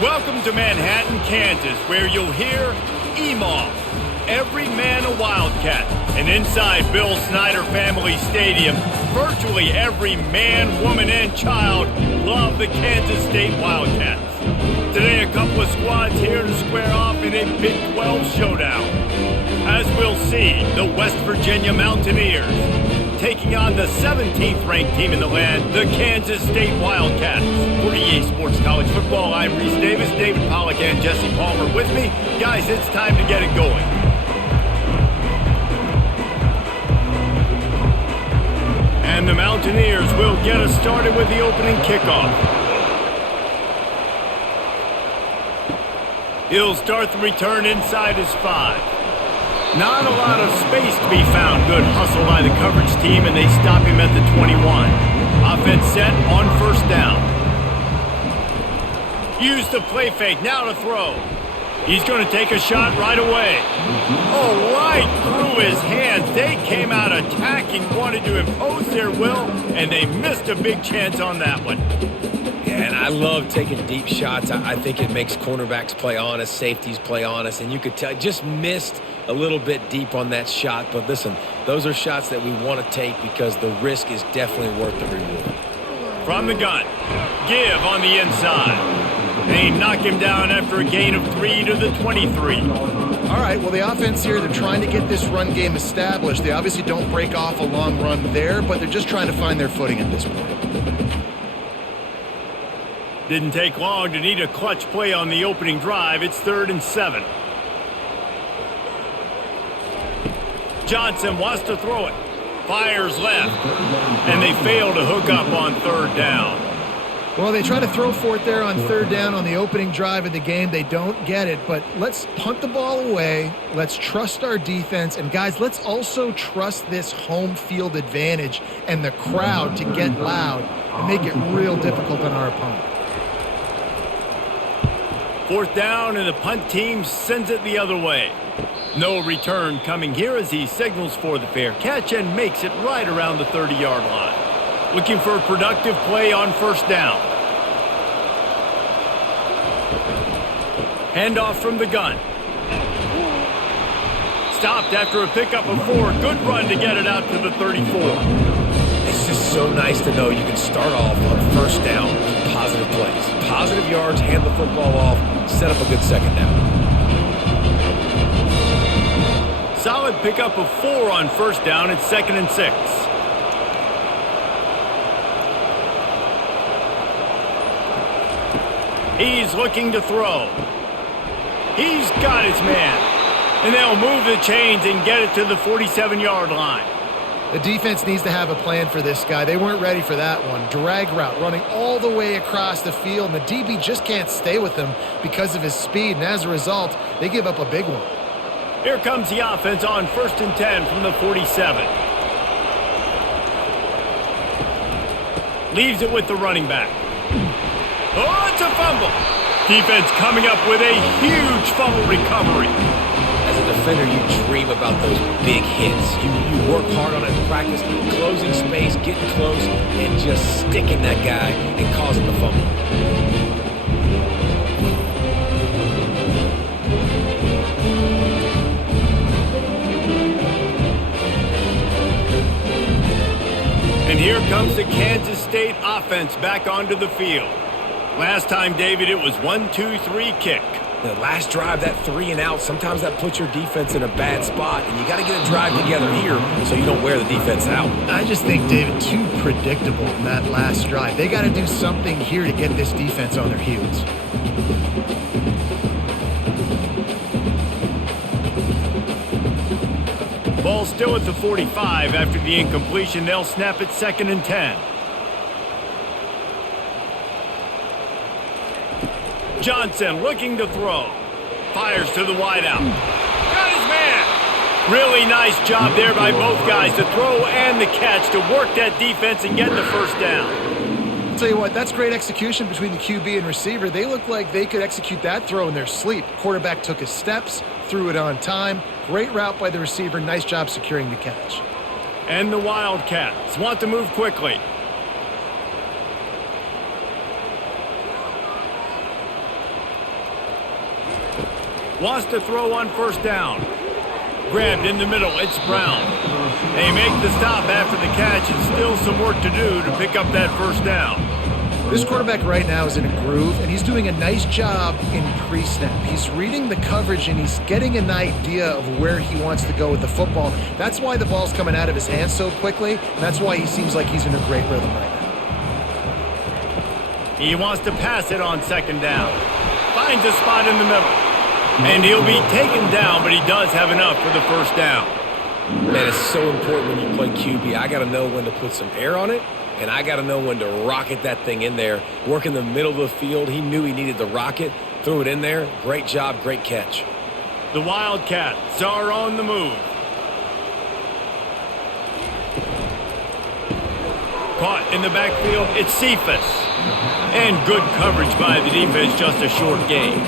Welcome to Manhattan, Kansas, where you'll hear EMAW, every man a Wildcat. And inside Bill Snyder Family Stadium, virtually every man, woman, and child love the Kansas State Wildcats. Today, a couple of squads here to square off in a Big 12 showdown. As we'll see, the West Virginia Mountaineers taking on the 17th ranked team in the land, the Kansas State Wildcats. For EA Sports College Football, I'm Reese Davis, David Pollack, and Jesse Palmer with me. Guys, it's time to get it going. And the Mountaineers will get us started with the opening kickoff. He'll start the return inside his 5. Not a lot of space to be found. Good hustle by the coverage team, and they stop him at the 21. Offense set on first down. Use the play fake, now to throw. He's going to take a shot right away. Oh, right through his hands. They came out attacking, wanted to impose their will, and they missed a big chance on that one. And I love taking deep shots. I think it makes cornerbacks play honest, safeties play honest, and you could tell just missed a little bit deep on that shot. But listen, those are shots that we want to take because the risk is definitely worth the reward. From the gun, give on the inside. They knock him down after a gain of 3 to the 23. All right, well, the offense here, they're trying to get this run game established. They obviously don't break off a long run there, but they're just trying to find their footing at this point. Didn't take long to need a clutch play on the opening drive. It's 3rd and 7. Johnson wants to throw it. Fires left. And they fail to hook up on 3rd down. Well, they try to throw for it there on 3rd down on the opening drive of the game. They don't get it, but let's punt the ball away. Let's trust our defense. And, guys, let's also trust this home field advantage and the crowd to get loud and make it real difficult on our opponent. 4th down, and the punt team sends it the other way. No return coming here as he signals for the fair catch and makes it right around the 30-yard line. Looking for a productive play on 1st down. Handoff from the gun. Stopped after a pickup of 4. Good run to get it out to the 34. It's just so nice to know you can start off on 1st down with positive plays. Positive yards, hand the football off, set up a good 2nd down. Solid pickup of 4 on 1st down. It's 2nd and 6. He's looking to throw. He's got his man. And they'll move the chains and get it to the 47-yard line. The defense needs to have a plan for this guy. They weren't ready for that one. Drag route running all the way across the field, and the DB just can't stay with him because of his speed, and as a result, they give up a big one. Here comes the offense on 1st and 10 from the 47. Leaves it with the running back. Oh, it's a fumble. Defense coming up with a huge fumble recovery. As a defender, you dream about those big hits. You work hard on it in practice, closing space, getting close, and just sticking that guy and causing the fumble. And here comes the Kansas State offense back onto the field. Last time, David, it was 1-2-3 kick. The last drive, that 3 and out, sometimes that puts your defense in a bad spot, and you got to get a drive together here so you don't wear the defense out. I just think, David, too predictable in that last drive. They got to do something here to get this defense on their heels. Ball still at the 45 after the incompletion. They'll snap it 2nd and 10. Johnson looking to throw. Fires to the wideout. Got his man. Really nice job there by both guys to throw and the catch to work that defense and get the 1st down. I'll tell you what, that's great execution between the QB and receiver. They look like they could execute that throw in their sleep. Quarterback took his steps, threw it on time. Great route by the receiver. Nice job securing the catch. And the Wildcats want to move quickly. Wants to throw on first down. Grabbed in the middle, it's Brown. They make the stop after the catch and still some work to do to pick up that first down. This quarterback right now is in a groove, and he's doing a nice job in pre-snap. He's reading the coverage, and he's getting an idea of where he wants to go with the football. That's why the ball's coming out of his hands so quickly, and that's why he seems like he's in a great rhythm right now. He wants to pass it on second down. Finds a spot in the middle. And he'll be taken down, but he does have enough for the first down. Man, it's so important when you play QB. I got to know when to put some air on it, and I got to know when to rocket that thing in there. Work in the middle of the field. He knew he needed the rocket. Threw it in there. Great job, great catch. The Wildcats are on the move. Caught in the backfield, it's Cephas. And good coverage by the defense, just a short gain.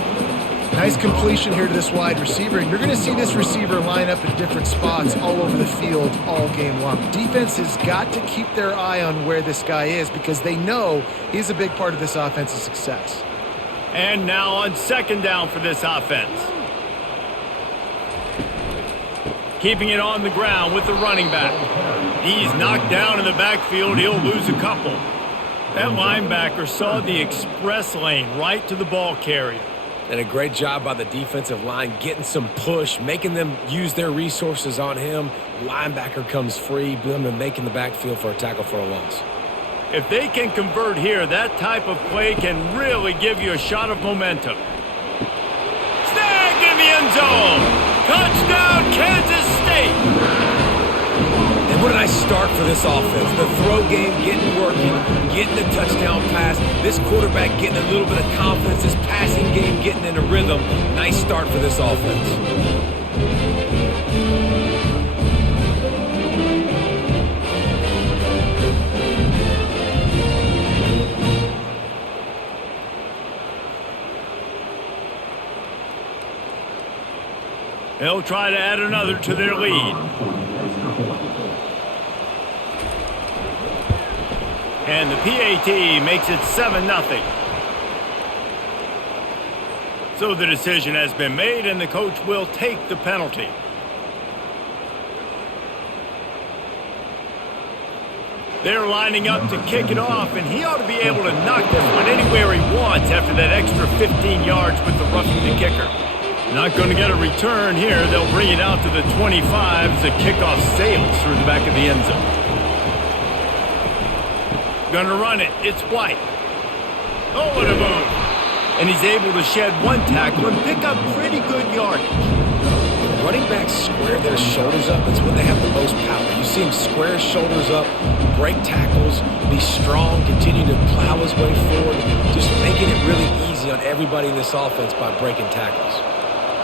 Nice completion here to this wide receiver, and you're going to see this receiver line up in different spots all over the field all game long. Defense has got to keep their eye on where this guy is because they know he's a big part of this offense's success. And now on second down for this offense. Keeping it on the ground with the running back. He's knocked down in the backfield. He'll lose a couple. That linebacker saw the express lane right to the ball carrier. And a great job by the defensive line getting some push, making them use their resources on him. Linebacker comes free, boom, and making the backfield for a tackle for a loss. If they can convert here, that type of play can really give you a shot of momentum. Snagged in the end zone. Touchdown, Kansas State. And what a nice start for this offense. The throw game getting working, getting the touchdown pass. This quarterback getting a little bit of confidence. This passing game getting in a rhythm. Nice start for this offense. They'll try to add another to their lead. And the PAT makes it 7-0. So the decision has been made, and the coach will take the penalty. They're lining up to kick it off, and he ought to be able to knock this one anywhere he wants after that extra 15 yards with the roughing the kicker. Not going to get a return here. They'll bring it out to the 25 as the kickoff sails through the back of the end zone. Gonna run it. It's White. Oh, what a move. And he's able to shed one tackle and pick up pretty good yardage. Running backs square their shoulders up. That's when they have the most power. You see him square his shoulders up, break tackles, be strong, continue to plow his way forward, just making it really easy on everybody in this offense by breaking tackles.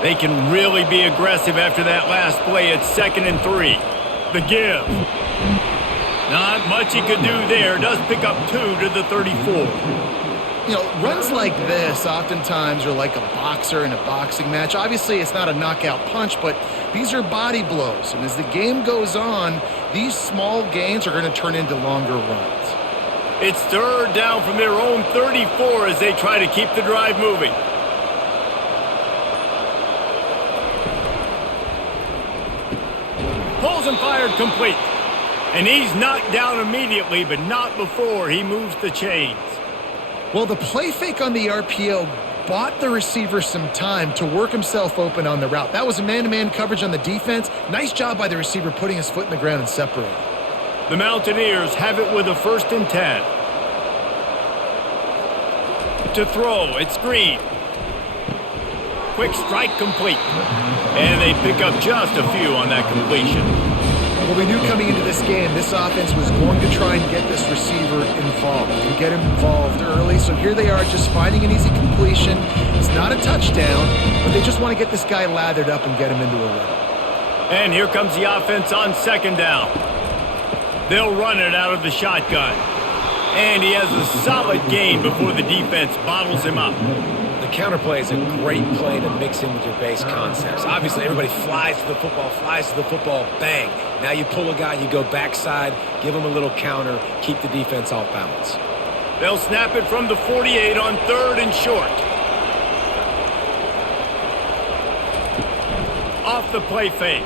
They can really be aggressive after that last play at 2nd and 3. The give. Not much he could do there. Does pick up 2 to the 34. You know, runs like this oftentimes are like a boxer in a boxing match. Obviously, it's not a knockout punch, but these are body blows. And as the game goes on, these small gains are going to turn into longer runs. It's 3rd down from their own 34 as they try to keep the drive moving. Pulls and fired complete. And he's knocked down immediately, but not before he moves the chains. Well, the play fake on the RPO bought the receiver some time to work himself open on the route. That was a man-to-man coverage on the defense. Nice job by the receiver putting his foot in the ground and separating. The Mountaineers have it with a 1st and 10. To throw, it's Green. Quick strike complete. And they pick up just a few on that completion. Well, we knew coming into this game, this offense was going to try and get this receiver involved and get him involved early. So here they are just finding an easy completion. It's not a touchdown, but they just want to get this guy lathered up and get him into a rhythm. And here comes the offense on 2nd down. They'll run it out of the shotgun. And he has a solid gain before the defense bottles him up. The counterplay is a great play to mix in with your base concepts. Obviously, everybody flies to the football, bang. Now you pull a guy, you go backside, give him a little counter, keep the defense off balance. They'll snap it from the 48 on 3rd and short. off the play fake.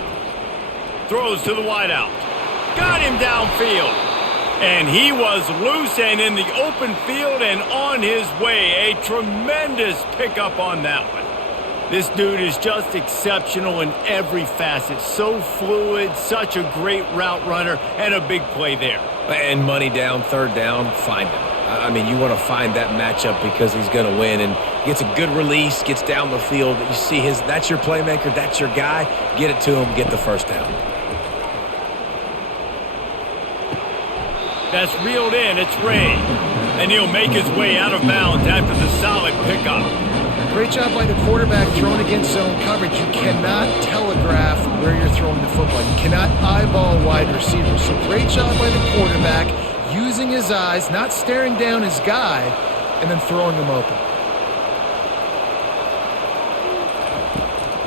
Throws to the wideout. Got him downfield. And he was loose and in the open field and on his way. A tremendous pickup on that one. This dude is just exceptional in every facet. So fluid, such a great route runner, and a big play there. And money down, third down, find him. I mean, you want to find that matchup because he's going to win, and gets a good release, gets down the field. You see that's your playmaker, that's your guy. Get it to him, get the first down. That's reeled in, it's Ray. And he'll make his way out of bounds after the solid pickup. Great job by the quarterback throwing against zone coverage. You cannot telegraph where you're throwing the football. You cannot eyeball wide receivers. So great job by the quarterback using his eyes, not staring down his guy, and then throwing him open.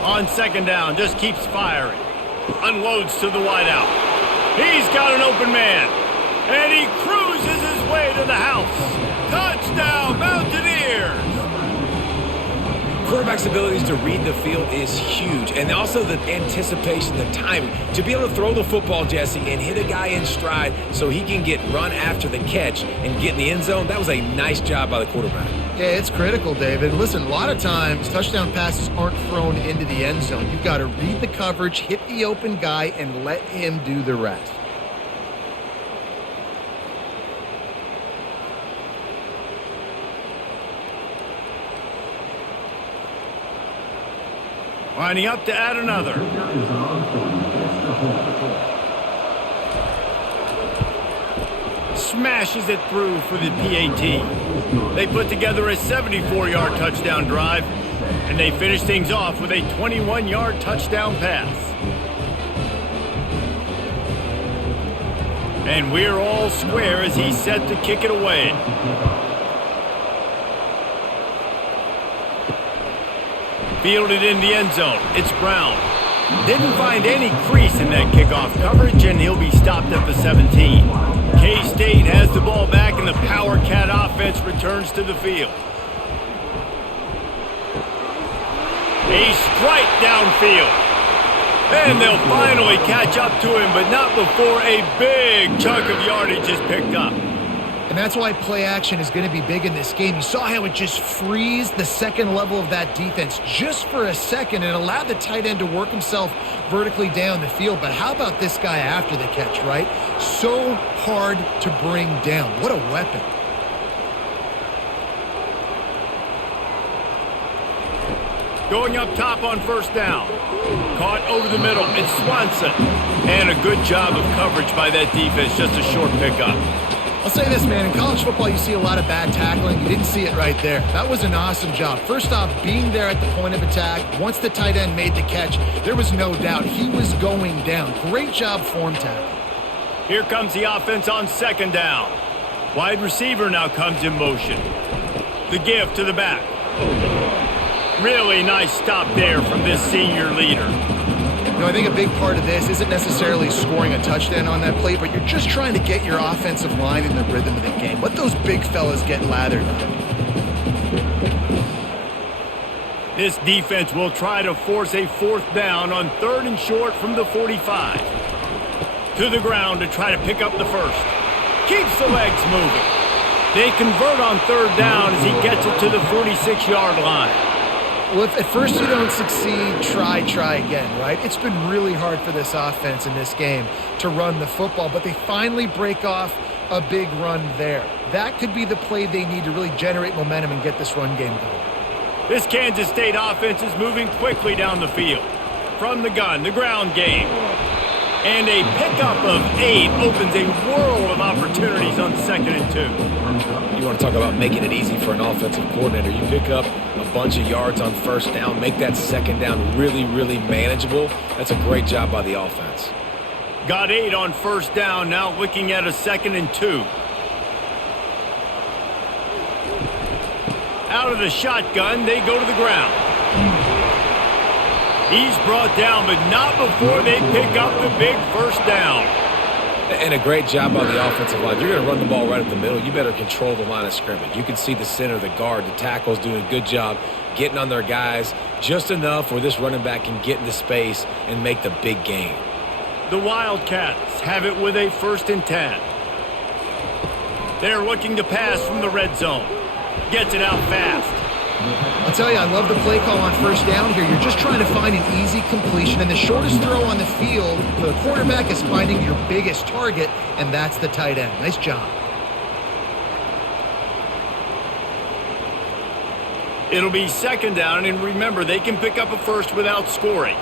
On second down, just keeps firing. Unloads to the wideout. He's got an open man. And he cruises his way to the house. Touchdown, Mountaineers! Quarterback's abilities to read the field is huge, and also the anticipation, the timing. To be able to throw the football, Jesse, and hit a guy in stride so he can get run after the catch and get in the end zone, that was a nice job by the quarterback. Yeah, it's critical, David. Listen, a lot of times touchdown passes aren't thrown into the end zone. You've got to read the coverage, hit the open guy, and let him do the rest. Lining up to add another. Smashes it through for the PAT. They put together a 74-yard touchdown drive, and they finish things off with a 21-yard touchdown pass. And we're all square as he's set to kick it away. Fielded in the end zone. It's Brown. Didn't find any crease in that kickoff coverage, and he'll be stopped at the 17. K-State has the ball back, and the Power Cat offense returns to the field. A strike downfield. And they'll finally catch up to him, but not before a big chunk of yardage is picked up. And that's why play action is going to be big in this game. You saw how it just freezed the second level of that defense just for a second and allowed the tight end to work himself vertically down the field. But how about this guy after the catch, right? So hard to bring down. What a weapon. Going up top on first down. Caught over the middle. It's Swanson. And a good job of coverage by that defense. Just a short pickup. I'll say this, man. In college football, you see a lot of bad tackling. You didn't see it right there. That was an awesome job. First off, being there at the point of attack. Once the tight end made the catch, there was no doubt he was going down. Great job form tackle. Here comes the offense on second down. Wide receiver now comes in motion. The give to the back. Really nice stop there from this senior leader. You know, I think a big part of this isn't necessarily scoring a touchdown on that play, but you're just trying to get your offensive line in the rhythm of the game. Let those big fellas get lathered up. This defense will try to force a fourth down on third and short from the 45. To the ground to try to pick up the first. Keeps the legs moving. They convert on third down as he gets it to the 46-yard line. Well, if at first you don't succeed, try again, right? It's been really hard for this offense in this game to run the football, but they finally break off a big run there. That could be the play they need to really generate momentum and get this run game going. This Kansas State offense is moving quickly down the field. From the gun, the ground game. And a pickup of 8 opens a world of opportunities on 2nd and 2. You want to talk about making it easy for an offensive coordinator. You pick up a bunch of yards on first down, make that second down really, really manageable. That's a great job by the offense. Got 8 on first down, now looking at a 2nd and 2. Out of the shotgun, they go to the ground. He's brought down, but not before they pick up the big first down. And a great job on the offensive line. You're going to run the ball right up the middle. You better control the line of scrimmage. You can see the center, the guard, the tackle's doing a good job getting on their guys just enough where this running back can get into space and make the big gain. The Wildcats have it with a 1st and 10. They're looking to pass from the red zone. Gets it out fast. I'll tell you, I love the play call on 1st down here. You're just trying to find an easy completion, and the shortest throw on the field for the quarterback is finding your biggest target, and that's the tight end. Nice job. It'll be 2nd down, and remember, they can pick up a first without scoring.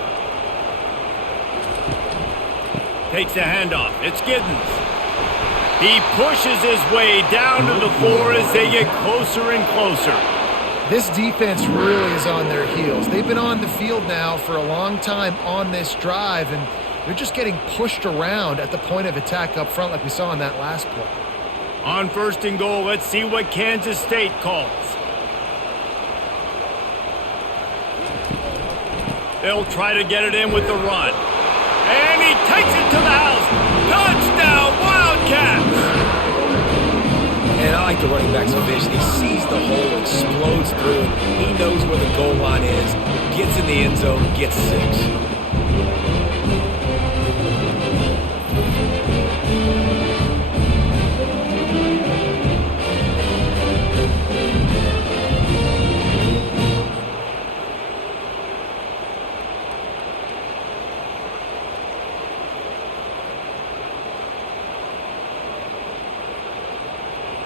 Takes the handoff. It's Giddens. He pushes his way down to the floor as they get closer and closer. This defense really is on their heels. They've been on the field now for a long time on this drive, and they're just getting pushed around at the point of attack up front like we saw in that last play. On 1st and goal, let's see what Kansas State calls. They'll try to get it in with the run. And he takes it to the house. Touchdown, Wildcats! And I like the running back's vision. He sees the hole, explodes through it. He knows where the goal line is, gets in the end zone, gets 6.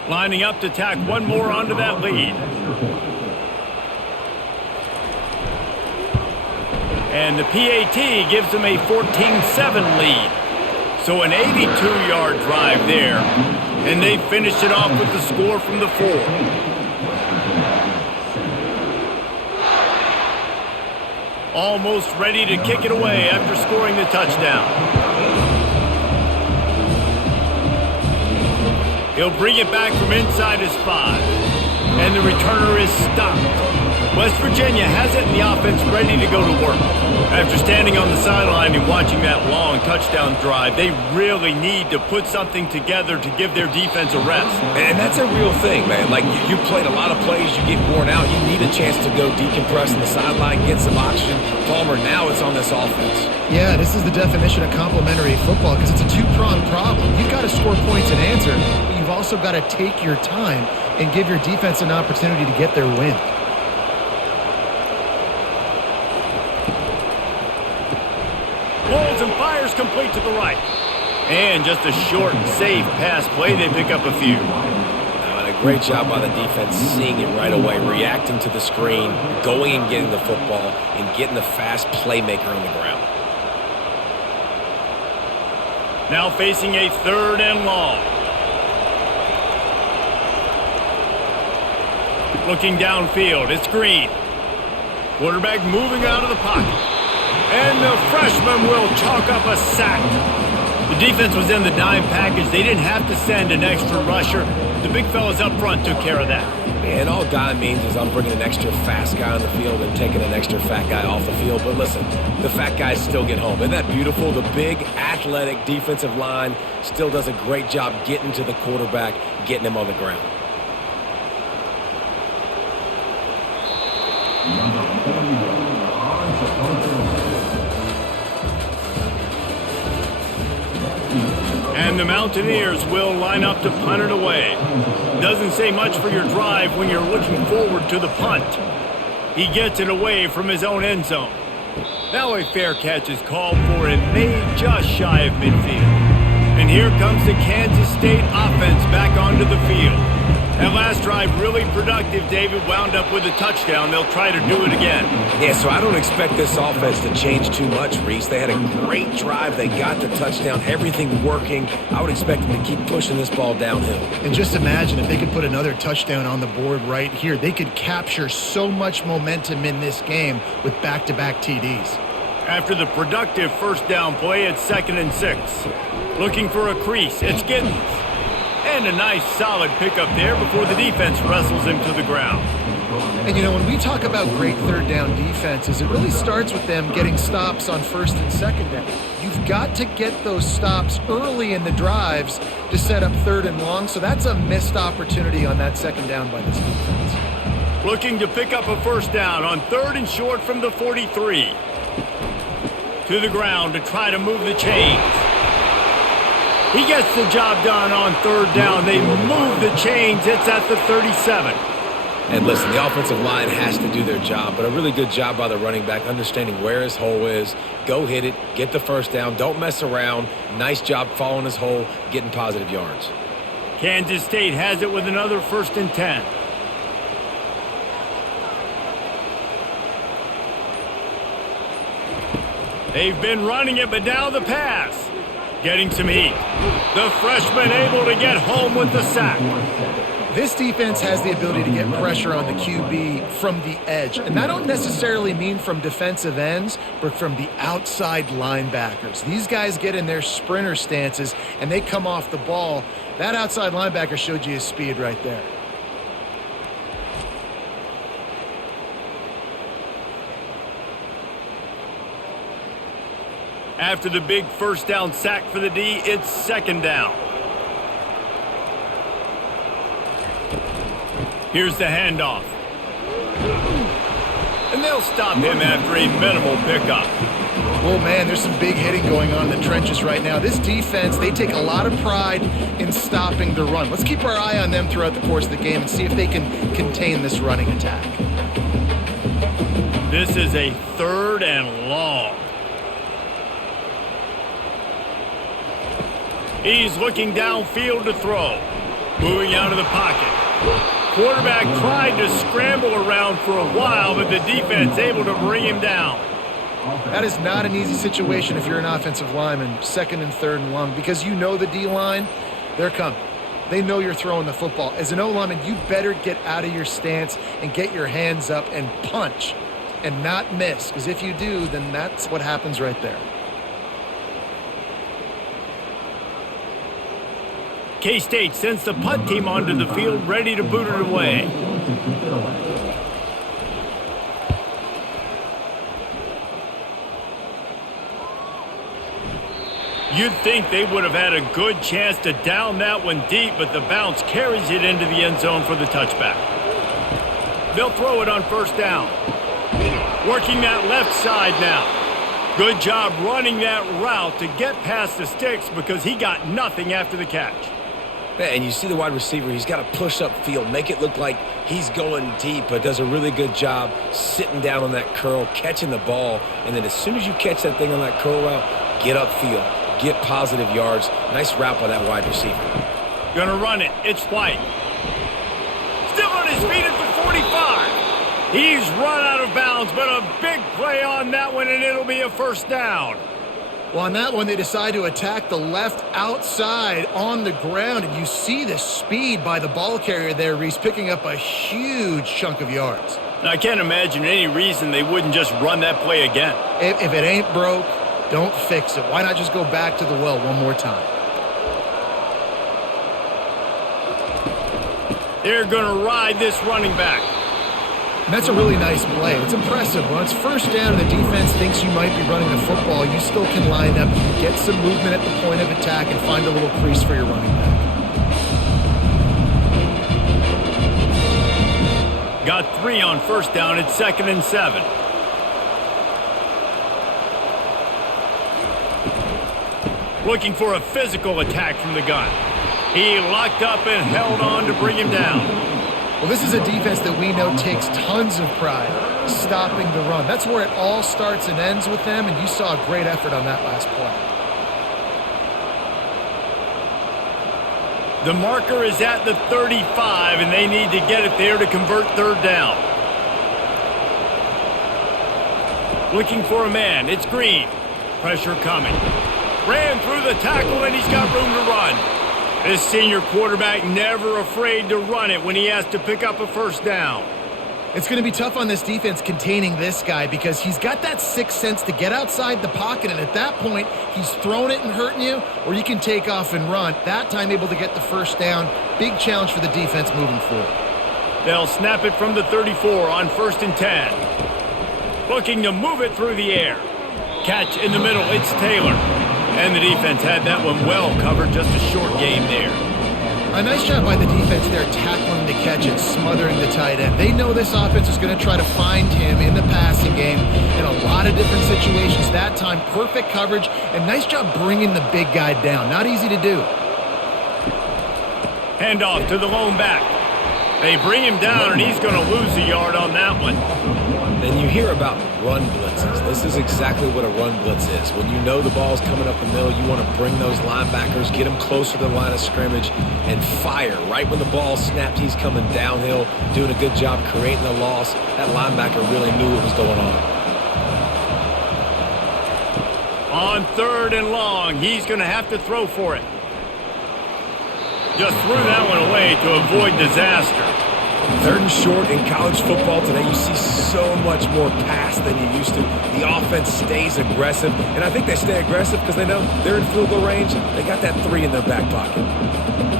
Lining up to tack one more onto that lead. And the PAT gives them a 14-7 lead. So an 82-yard drive there. And they finish it off with the score from the 4. Almost ready to kick it away after scoring the touchdown. He'll bring it back from inside his 5. And the returner is stopped. West Virginia has it, and the offense ready to go to work. After standing on the sideline and watching that long touchdown drive, they really need to put something together to give their defense a rest. And that's a real thing, man. Like, you played a lot of plays, you get worn out, you need a chance to go decompress on the sideline, get some oxygen. Palmer, now it's on this offense. Yeah, this is the definition of complementary football because it's a two-pronged problem. You've got to score points and answer, but you've also got to take your time and give your defense an opportunity to get their win. Pulls and fires complete to the right. And just a short and safe pass play, they pick up a few. And a great job by the defense seeing it right away, reacting to the screen, going and getting the football, and getting the fast playmaker on the ground. Now facing a 3rd and long. Looking downfield, it's Green. Quarterback moving out of the pocket. And the freshman will chalk up a sack. The defense was in the dime package. They didn't have to send an extra rusher. The big fellas up front took care of that. And all dime means is I'm bringing an extra fast guy on the field and taking an extra fat guy off the field. But listen, the fat guys still get home. Isn't that beautiful? The big, athletic defensive line still does a great job getting to the quarterback, getting him on the ground. And the Mountaineers will line up to punt it away. Doesn't say much for your drive when you're looking forward to the punt. He gets it away from his own end zone. Now a fair catch is called for and made just shy of midfield. And here comes the Kansas State offense back onto the field. That last drive really productive. David wound up with a touchdown. They'll try to do it again. Yeah, so I don't expect this offense to change too much, Reese. They had a great drive. They got the touchdown. Everything working. I would expect them to keep pushing this ball downhill. And just imagine if they could put another touchdown on the board right here. They could capture so much momentum in this game with back-to-back TDs. After the productive first down play, it's 2nd and 6. Looking for a crease. It's Giddens. And a nice solid pickup there before the defense wrestles him to the ground. And, you know, when we talk about great third down defenses, it really starts with them getting stops on first and second down. You've got to get those stops early in the drives to set up third and long, so that's a missed opportunity on that second down by this defense. Looking to pick up a first down on third and short from the 43. To the ground to try to move the chains. He gets the job done on third down. They move the chains. It's at the 37. And listen, the offensive line has to do their job, but a really good job by the running back understanding where his hole is. Go hit it, get the first down, don't mess around. Nice job following his hole, getting positive yards. Kansas State has it with another 1st and 10. They've been running it, but now the pass. Getting some heat. The freshman able to get home with the sack. This defense has the ability to get pressure on the QB from the edge. And I don't necessarily mean from defensive ends, but from the outside linebackers. These guys get in their sprinter stances, and they come off the ball. That outside linebacker showed you his speed right there. After the big first down sack for the D, it's second down. Here's the handoff. And they'll stop him after a minimal pickup. Oh, man, there's some big hitting going on in the trenches right now. This defense, they take a lot of pride in stopping the run. Let's keep our eye on them throughout the course of the game and see if they can contain this running attack. This is a 3rd and long. He's looking downfield to throw. Moving out of the pocket. Quarterback tried to scramble around for a while, but the defense able to bring him down. That is not an easy situation if you're an offensive lineman, 2nd and 3rd and long, because you know the D-line, they're coming. They know you're throwing the football. As an O-lineman, you better get out of your stance and get your hands up and punch and not miss, because if you do, then that's what happens right there. K-State sends the punt team onto the field, ready to boot it away. You'd think they would have had a good chance to down that one deep, but the bounce carries it into the end zone for the touchback. They'll throw it on first down. Working that left side now. Good job running that route to get past the sticks because he got nothing after the catch. And you see the wide receiver, he's got to push up field, make it look like he's going deep, but does a really good job sitting down on that curl, catching the ball, and then as soon as you catch that thing on that curl route, get upfield, get positive yards. Nice route by that wide receiver. Gonna run it. It's White. Still on his feet at the 45. He's run out of bounds, but a big play on that one, and it'll be a first down. Well, on that one, they decide to attack the left outside on the ground, and you see the speed by the ball carrier there, Reese, picking up a huge chunk of yards. I can't imagine any reason they wouldn't just run that play again. If it ain't broke, don't fix it. Why not just go back to the well one more time? They're going to ride this running back. And that's a really nice play. It's impressive. When it's first down and the defense thinks you might be running the football, you still can line up, get some movement at the point of attack, and find a little crease for your running back. Got 3 on first down. It's 2nd and 7. Looking for a physical attack from the gun. He locked up and held on to bring him down. Well, this is a defense that we know takes tons of pride stopping the run. That's where it all starts and ends with them, and you saw a great effort on that last play. The marker is at the 35, and they need to get it there to convert third down. Looking for a man. It's Green. Pressure coming. Ran through the tackle, and he's got room to run. This senior quarterback never afraid to run it when he has to pick up a first down. It's going to be tough on this defense containing this guy because he's got that sixth sense to get outside the pocket, and at that point, he's throwing it and hurting you, or you can take off and run. That time able to get the first down. Big challenge for the defense moving forward. They'll snap it from the 34 on 1st and 10. Looking to move it through the air. Catch in the middle, it's Taylor. And the defense had that one well covered, just a short game there. A nice job by the defense there, tackling the catch and smothering the tight end. They know this offense is going to try to find him in the passing game in a lot of different situations. That time, perfect coverage, and nice job bringing the big guy down. Not easy to do. Handoff to the lone back. They bring him down, and he's going to lose a yard on that one. And you hear about run blitzes. This is exactly what a run blitz is. When you know the ball's coming up the middle, you want to bring those linebackers, get them closer to the line of scrimmage, and fire. Right when the ball snapped, he's coming downhill, doing a good job creating the loss. That linebacker really knew what was going on. On 3rd and long, he's going to have to throw for it. Just threw that one away to avoid disaster. 3rd and short in college football today, you see so much more pass than you used to. The offense stays aggressive, and I think they stay aggressive because they know they're in field goal range. They got that 3 in their back pocket.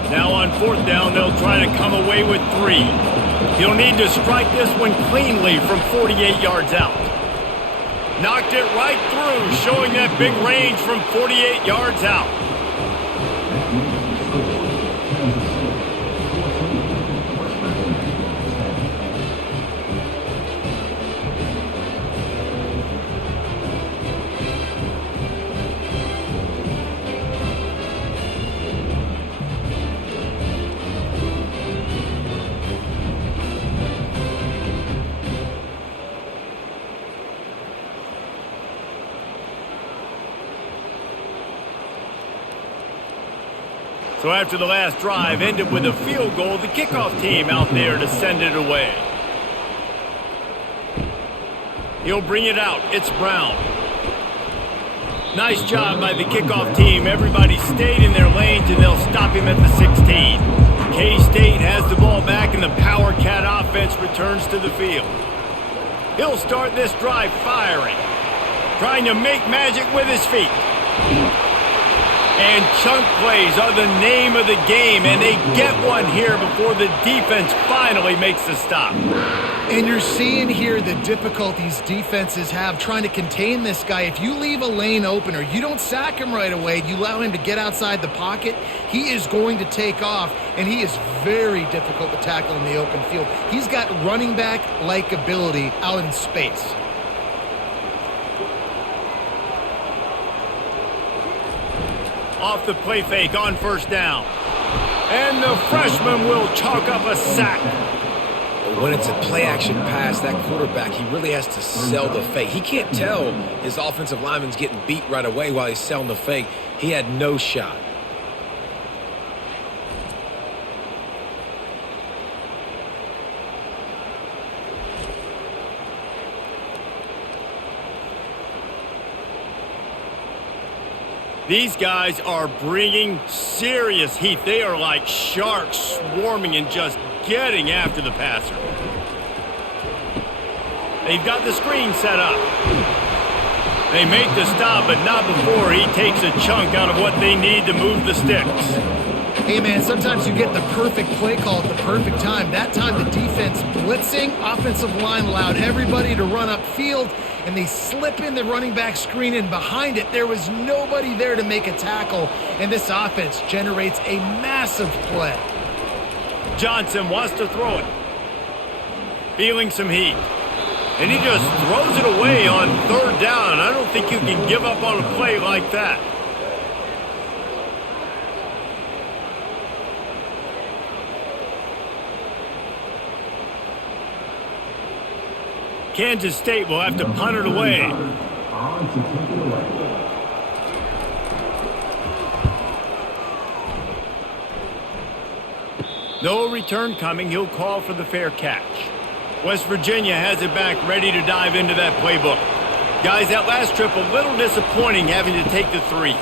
Now on 4th down, they'll try to come away with 3. He'll need to strike this one cleanly from 48 yards out. Knocked it right through, showing that big range from 48 yards out. So after the last drive ended with a field goal, the kickoff team out there to send it away. He'll bring it out. It's Brown. Nice job by the kickoff team. Everybody stayed in their lanes, and they'll stop him at the 16. K-State has the ball back, and the Power Cat offense returns to the field. He'll start this drive firing, trying to make magic with his feet. And chunk plays are the name of the game, and they get one here before the defense finally makes the stop. And you're seeing here the difficulties defenses have trying to contain this guy. If you leave a lane open or you don't sack him right away, you allow him to get outside the pocket, he is going to take off, and he is very difficult to tackle in the open field. He's got running back-like ability out in space. Off the play fake on 1st down. And the freshman will chalk up a sack. When it's a play-action pass, that quarterback, he really has to sell the fake. He can't tell his offensive lineman's getting beat right away while he's selling the fake. He had no shot. These guys are bringing serious heat. They are like sharks swarming and just getting after the passer. They've got the screen set up. They make the stop, but not before he takes a chunk out of what they need to move the sticks. Hey, man, sometimes you get the perfect play call at the perfect time. That time the defense blitzing, offensive line allowed everybody to run upfield, and they slip in the running back screen, and behind it, there was nobody there to make a tackle, and this offense generates a massive play. Johnson wants to throw it. Feeling some heat. And he just throws it away on 3rd down. I don't think you can give up on a play like that. Kansas State will have to punt it away. No return coming. He'll call for the fair catch. West Virginia has it back, ready to dive into that playbook. Guys, that last trip, a little disappointing having to take the 3.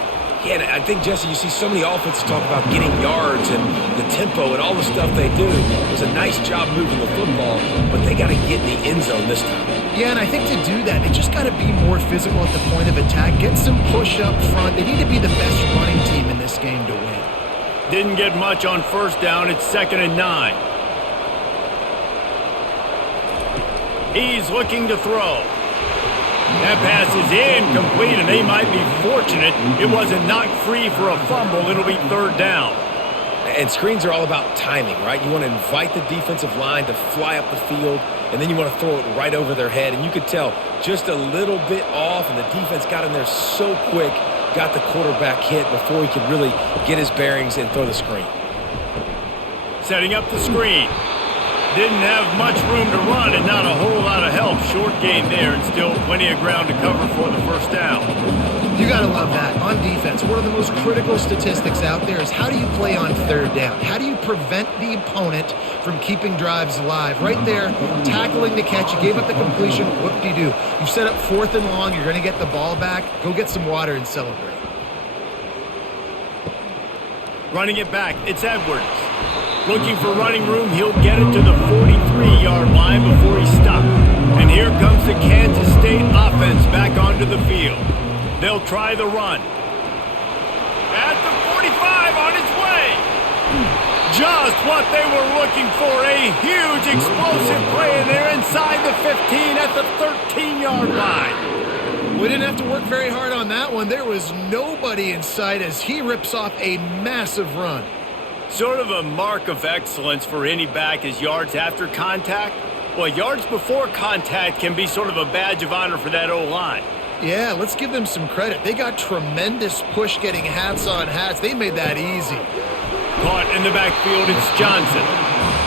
Yeah, I think, Jesse, you see so many offenses talk about getting yards and the tempo and all the stuff they do. It was a nice job moving the football, but they got to get in the end zone this time. Yeah, and I think to do that, they just got to be more physical at the point of attack, get some push up front. They need to be the best running team in this game to win. Didn't get much on 1st down. It's 2nd and 9. He's looking to throw. That pass is incomplete, and they might be fortunate it wasn't knocked free for a fumble. It'll be third down. And screens are all about timing, right? You want to invite the defensive line to fly up the field, and then you want to throw it right over their head. And you could tell just a little bit off, and the defense got in there so quick, got the quarterback hit before he could really get his bearings and throw the screen. Setting up the screen. Didn't have much room to run and not a whole lot of help. Short gain there and still plenty of ground to cover for the first down. You got to love that. On defense, one of the most critical statistics out there is how do you play on third down? How do you prevent the opponent from keeping drives alive? Right there, tackling the catch. You gave up the completion. Whoop-de-doo. You've set up 4th and long. You're going to get the ball back. Go get some water and celebrate. Running it back. It's Edwards. Looking for running room, he'll get it to the 43-yard line before he's stopped. And here comes the Kansas State offense back onto the field. They'll try the run. At the 45 on its way. Just what they were looking for. A huge explosive play, and they're inside the 15 at the 13-yard line. We didn't have to work very hard on that one. There was nobody in sight as he rips off a massive run. Sort of a mark of excellence for any back is yards after contact. Well, yards before contact can be sort of a badge of honor for that O-line. Yeah, let's give them some credit. They got tremendous push getting hats on hats. They made that easy. Caught in the backfield, it's Johnson.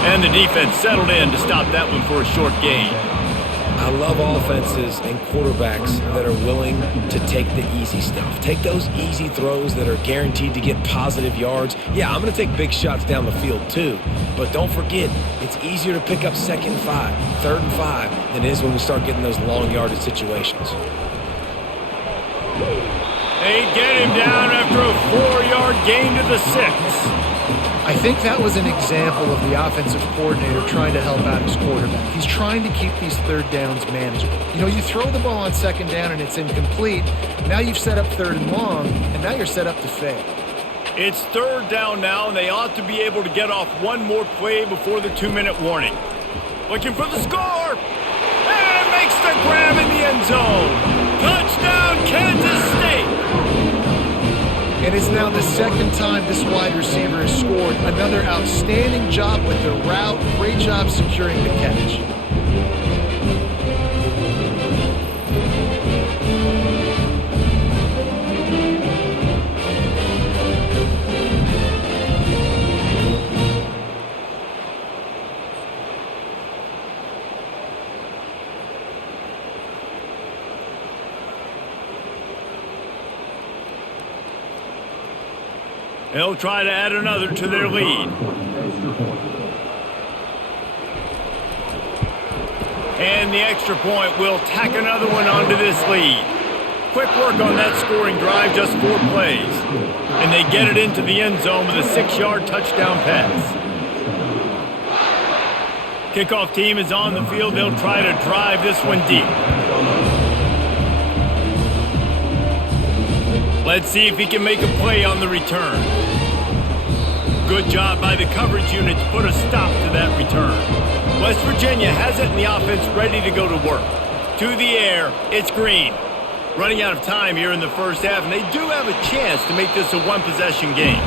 And the defense settled in to stop that one for a short gain. I love offenses and quarterbacks that are willing to take the easy stuff. Take those easy throws that are guaranteed to get positive yards. Yeah, I'm going to take big shots down the field too. But don't forget, it's easier to pick up 2nd and 5, 3rd and 5 than it is when we start getting those long yardage situations. They get him down after a 4-yard gain to the 6. I think that was an example of the offensive coordinator trying to help out his quarterback. He's trying to keep these third downs manageable. You know, you throw the ball on 2nd down and it's incomplete. Now you've set up 3rd and long, and now you're set up to fail. It's 3rd down now, and they ought to be able to get off one more play before the 2-minute warning. Looking for the score! And makes the grab in the end zone. Touchdown, Kansas State! And it's now the 2nd time this wide receiver has scored. Another outstanding job with the route. Great job securing the catch. They'll try to add another to their lead. And the extra point will tack another one onto this lead. Quick work on that scoring drive, just 4 plays. And they get it into the end zone with a 6-yard touchdown pass. Kickoff team is on the field. They'll try to drive this one deep. Let's see if he can make a play on the return. Good job by the coverage unit to put a stop to that return. West Virginia has it in the offense ready to go to work. To the air, it's Green. Running out of time here in the first half, and they do have a chance to make this a one-possession game.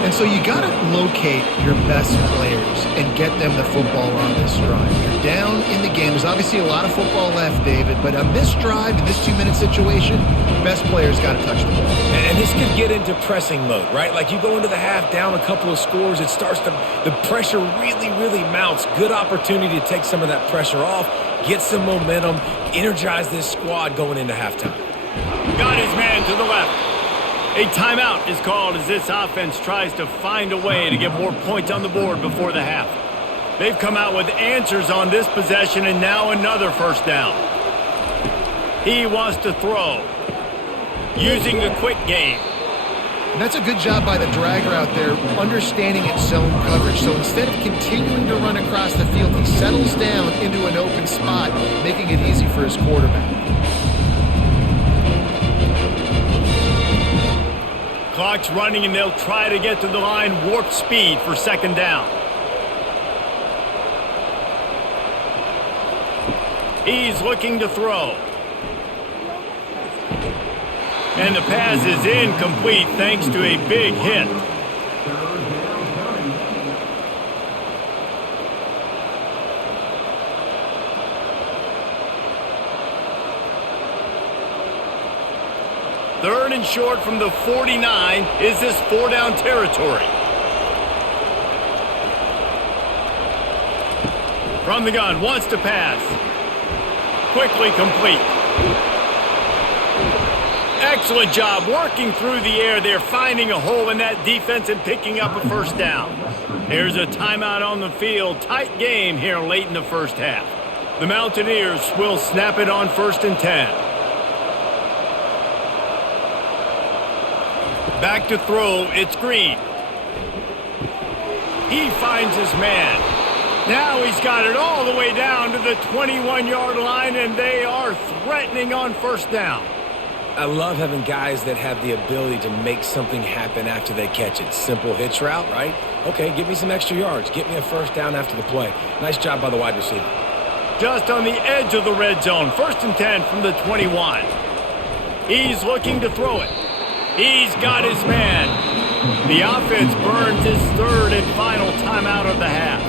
And so you got to locate your best players and get them the football on this drive. You're down in the game. There's obviously a lot of football left, David, but on this drive, in this 2-minute situation, best players got to touch the ball. And this could get into pressing mode, right? Like you go into the half down a couple of scores, it starts to, the pressure really mounts. Good opportunity to take some of that pressure off, get some momentum, energize this squad going into halftime. Got his man to the left. A timeout is called as this offense tries to find a way to get more points on the board before the half. They've come out with answers on this possession, and now another first down. He wants to throw, using the quick game. And that's a good job by the dragger out there, understanding its zone coverage. So instead of continuing to run across the field, he settles down into an open spot, making it easy for his quarterback. Clock's running, and they'll try to get to the line warp speed for 2nd down. He's looking to throw. And the pass is incomplete thanks to a big hit. Third and short from the 49. Is this 4-down territory? From the gun, wants to pass. Quickly complete. Excellent job working through the air there, finding a hole in that defense and picking up a first down. There's a timeout on the field. Tight game here late in the first half. The Mountaineers will snap it on 1st and 10. Back to throw, it's Green. He finds his man. Now he's got it all the way down to the 21-yard line, and they are threatening on 1st down. I love having guys that have the ability to make something happen after they catch it. Simple hitch route, right? Okay, give me some extra yards. Get me a 1st down after the play. Nice job by the wide receiver. Just on the edge of the red zone, 1st and 10 from the 21. He's looking to throw it. He's got his man. The offense burns his 3rd and final timeout of the half.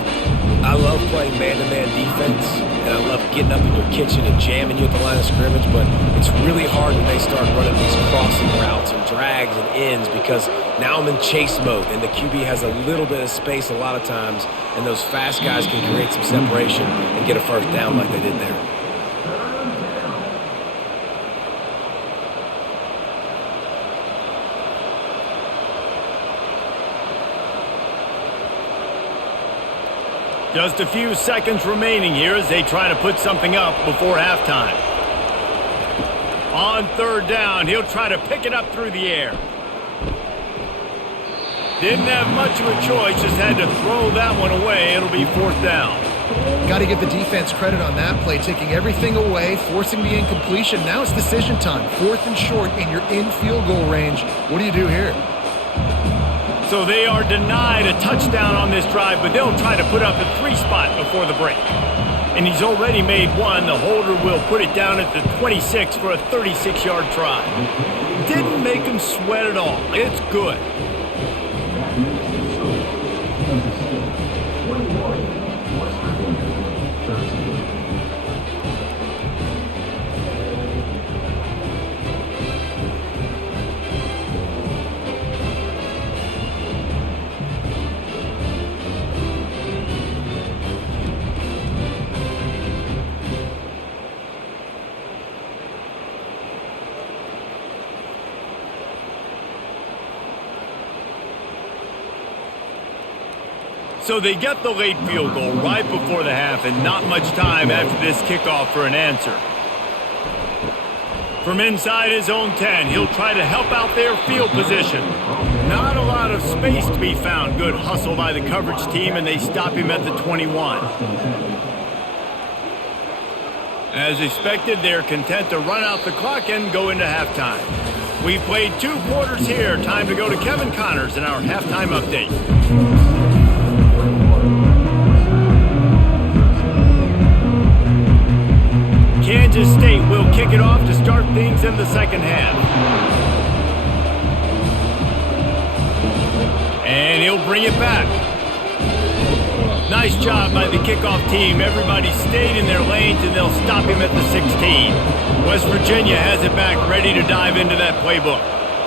I love playing man-to-man defense, and I love getting up in your kitchen and jamming you at the line of scrimmage, but it's really hard when they start running these crossing routes and drags and ends because now I'm in chase mode, and the QB has a little bit of space a lot of times, and those fast guys can create some separation and get a 1st down like they did there. Just a few seconds remaining here as they try to put something up before halftime. On 3rd down, he'll try to pick it up through the air. Didn't have much of a choice, just had to throw that one away. It'll be 4th down. Got to give the defense credit on that play, taking everything away, forcing the incompletion. Now it's decision time. 4th and short, and you're in field goal range. What do you do here? So they are denied a touchdown on this drive, but they'll try to put up a 3 spot before the break. And he's already made one. The holder will put it down at the 26 for a 36-yard try. Didn't make him sweat at all. It's good. So they get the late field goal right before the half and not much time after this kickoff for an answer. From inside his own 10, he'll try to help out their field position. Not a lot of space to be found. Good hustle by the coverage team, and they stop him at the 21. As expected, they're content to run out the clock and go into halftime. We've played 2 quarters here. Time to go to Kevin Connors in our halftime update. Kansas State will kick it off to start things in the second half. And he'll bring it back. Nice job by the kickoff team. Everybody stayed in their lanes, and they'll stop him at the 16. West Virginia has it back, ready to dive into that playbook.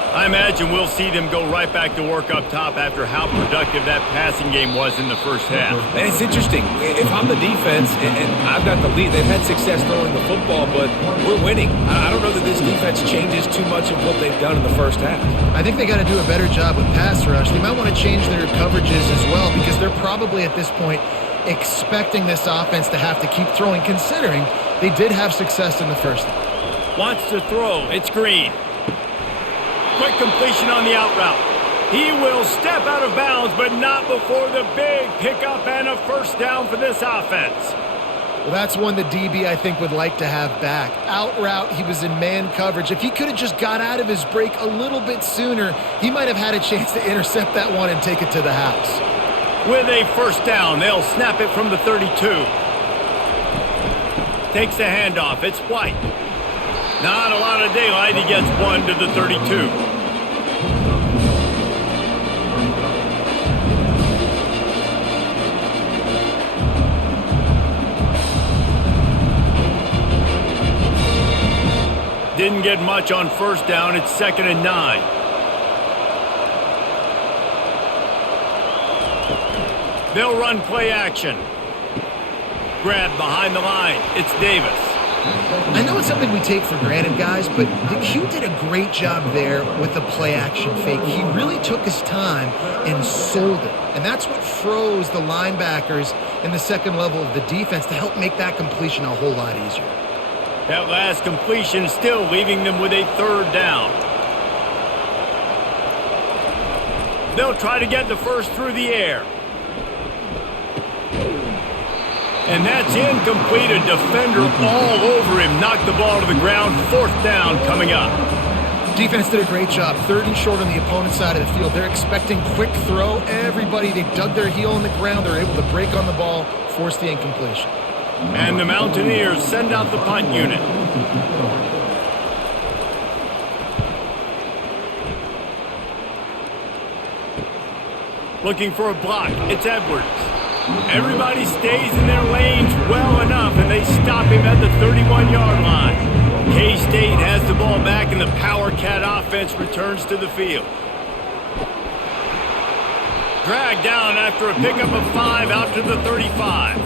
I imagine we'll see them go right back to work up top after how productive that passing game was in the first half. And it's interesting. If I'm the defense and I've got the lead, they've had success throwing the football, but we're winning. I don't know that this defense changes too much of what they've done in the first half. I think they got to do a better job with pass rush. They might want to change their coverages as well because they're probably at this point expecting this offense to have to keep throwing, considering they did have success in the first half. Wants to throw. It's Green. Quick completion on the out route. He will step out of bounds, but not before the big pickup and a first down for this offense. Well, that's one the DB, I think, would like to have back. Out route, he was in man coverage. If he could have just got out of his break a little bit sooner, he might have had a chance to intercept that one and take it to the house. With a first down, they'll snap it from the 32. Takes the handoff. It's White. Not a lot of daylight. He gets one to the 32. Didn't get much on first down. It's 2nd and 9. They'll run play action. Grab behind the line. It's Davis. I know it's something we take for granted, guys, but the Q did a great job there with the play action fake. He really took his time and sold it. And that's what froze the linebackers in the second level of the defense to help make that completion a whole lot easier. That last completion still leaving them with a 3rd down. They'll try to get the first through the air. And that's incomplete. A defender all over him. Knocked the ball to the ground. 4th down coming up. Defense did a great job. 3rd and short on the opponent's side of the field. They're expecting quick throw. Everybody, they dug their heel in the ground. They're able to break on the ball, force the incompletion. And the Mountaineers send out the punt unit. Looking for a block. It's Edwards. Everybody stays in their lanes well enough, and they stop him at the 31-yard line. K-State has the ball back, and the Power Cat offense returns to the field. Dragged down after a pickup of 5 out to the 35.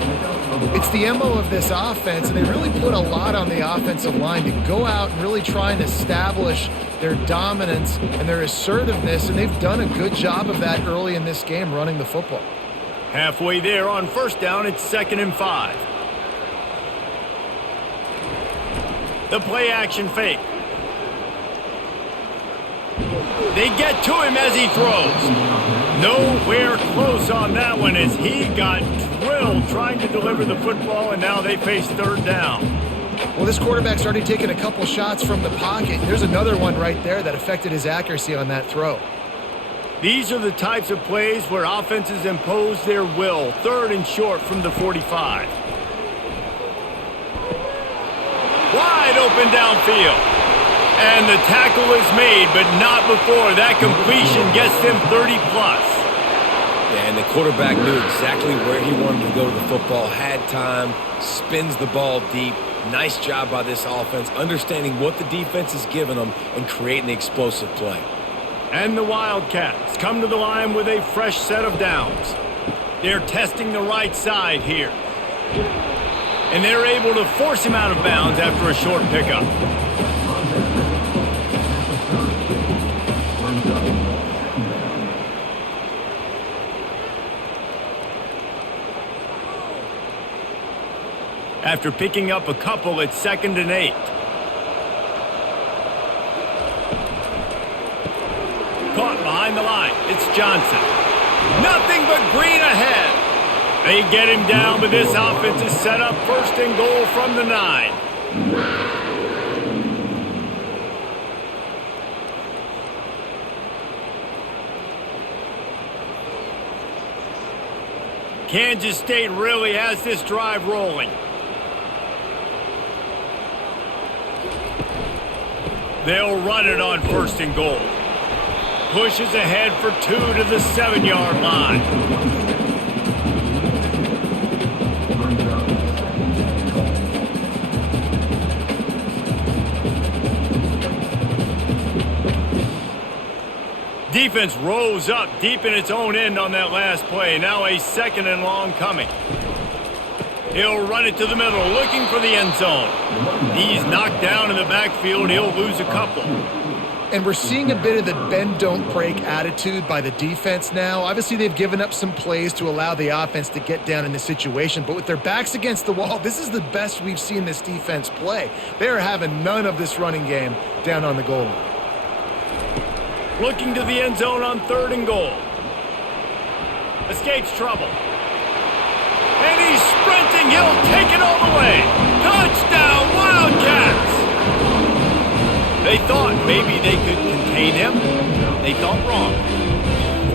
It's the MO of this offense, and they really put a lot on the offensive line to go out and really try and establish their dominance and their assertiveness, and they've done a good job of that early in this game running the football. Halfway there on first down, it's 2nd and 5. The play action fake. They get to him as he throws. Nowhere close on that one as he got drilled trying to deliver the football, and now they face 3rd down. Well, this quarterback's already taken a couple shots from the pocket. There's another one right there that affected his accuracy on that throw. These are the types of plays where offenses impose their will. 3rd and short from the 45. Wide open downfield. And the tackle is made, but not before that completion gets them 30-plus. Yeah, and the quarterback knew exactly where he wanted to go to the football, had time, spins the ball deep. Nice job by this offense, understanding what the defense is giving them and creating the explosive play. And the Wildcats come to the line with a fresh set of downs. They're testing the right side here. And they're able to force him out of bounds after a short pickup. After picking up a couple, it's 2nd and 8. Caught behind the line. It's Johnson. Nothing but green ahead. They get him down, but this offense is set up 1st and goal from the 9. Kansas State really has this drive rolling. They'll run it on 1st and goal. Pushes ahead for 2 to the 7-yard line. Defense rose up deep in its own end on that last play. Now a 2nd and long coming. He'll run it to the middle, looking for the end zone. He's knocked down in the backfield. He'll lose a couple. And we're seeing a bit of the bend, don't break attitude by the defense now. Obviously, they've given up some plays to allow the offense to get down in the situation. But with their backs against the wall, this is the best we've seen this defense play. They are having none of this running game down on the goal line. Looking to the end zone on 3rd and goal. Escapes trouble. And he's sprinting. He'll take it all the way. Touchdown, Wildcats! They thought maybe they could contain him. They thought wrong.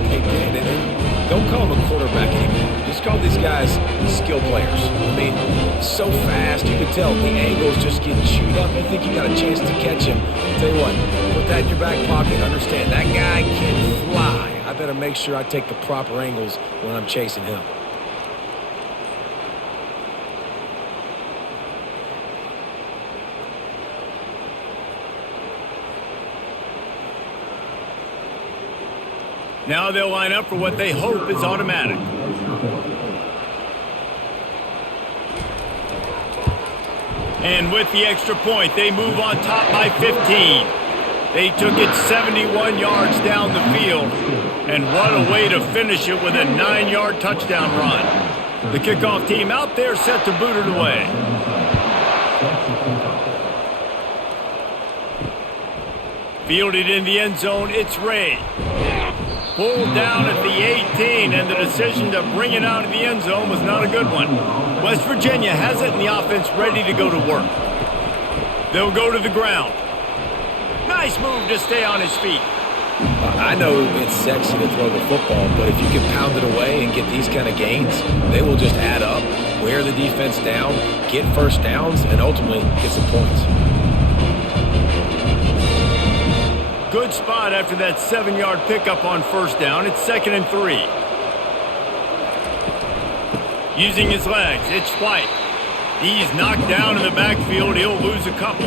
They did. And don't call him a quarterback anymore. Just call these guys skill players. I mean, so fast, you can tell the angles just get chewed up. You think you got a chance to catch him. Tell you what, put that in your back pocket. Understand, that guy can fly. I better make sure I take the proper angles when I'm chasing him. Now they'll line up for what they hope is automatic. And with the extra point, they move on top by 15. They took it 71 yards down the field. And what a way to finish it with a 9-yard touchdown run. The kickoff team out there set to boot it away. Fielded in the end zone, it's Ray. Pulled down at the 18, and the decision to bring it out of the end zone was not a good one. West Virginia has it in the offense ready to go to work. They'll go to the ground. Nice move to stay on his feet. I know it's sexy to throw the football, but if you can pound it away and get these kind of gains, they will just add up, wear the defense down, get first downs, and ultimately get some points. Good spot after that 7-yard pickup on first down. It's 2nd and 3. Using his legs, it's White. He's knocked down in the backfield. He'll lose a couple.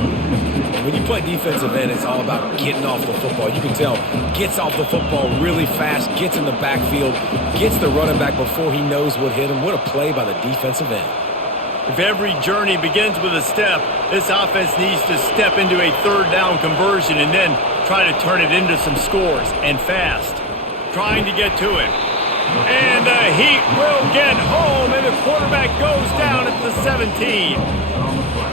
When you play defensive end, it's all about getting off the football. You can tell, gets off the football really fast, gets in the backfield, gets the running back before he knows what hit him. What a play by the defensive end. If every journey begins with a step, this offense needs to step into a 3rd down conversion and then try to turn it into some scores, and fast. Trying to get to him. And the Heat will get home, and the quarterback goes down at the 17.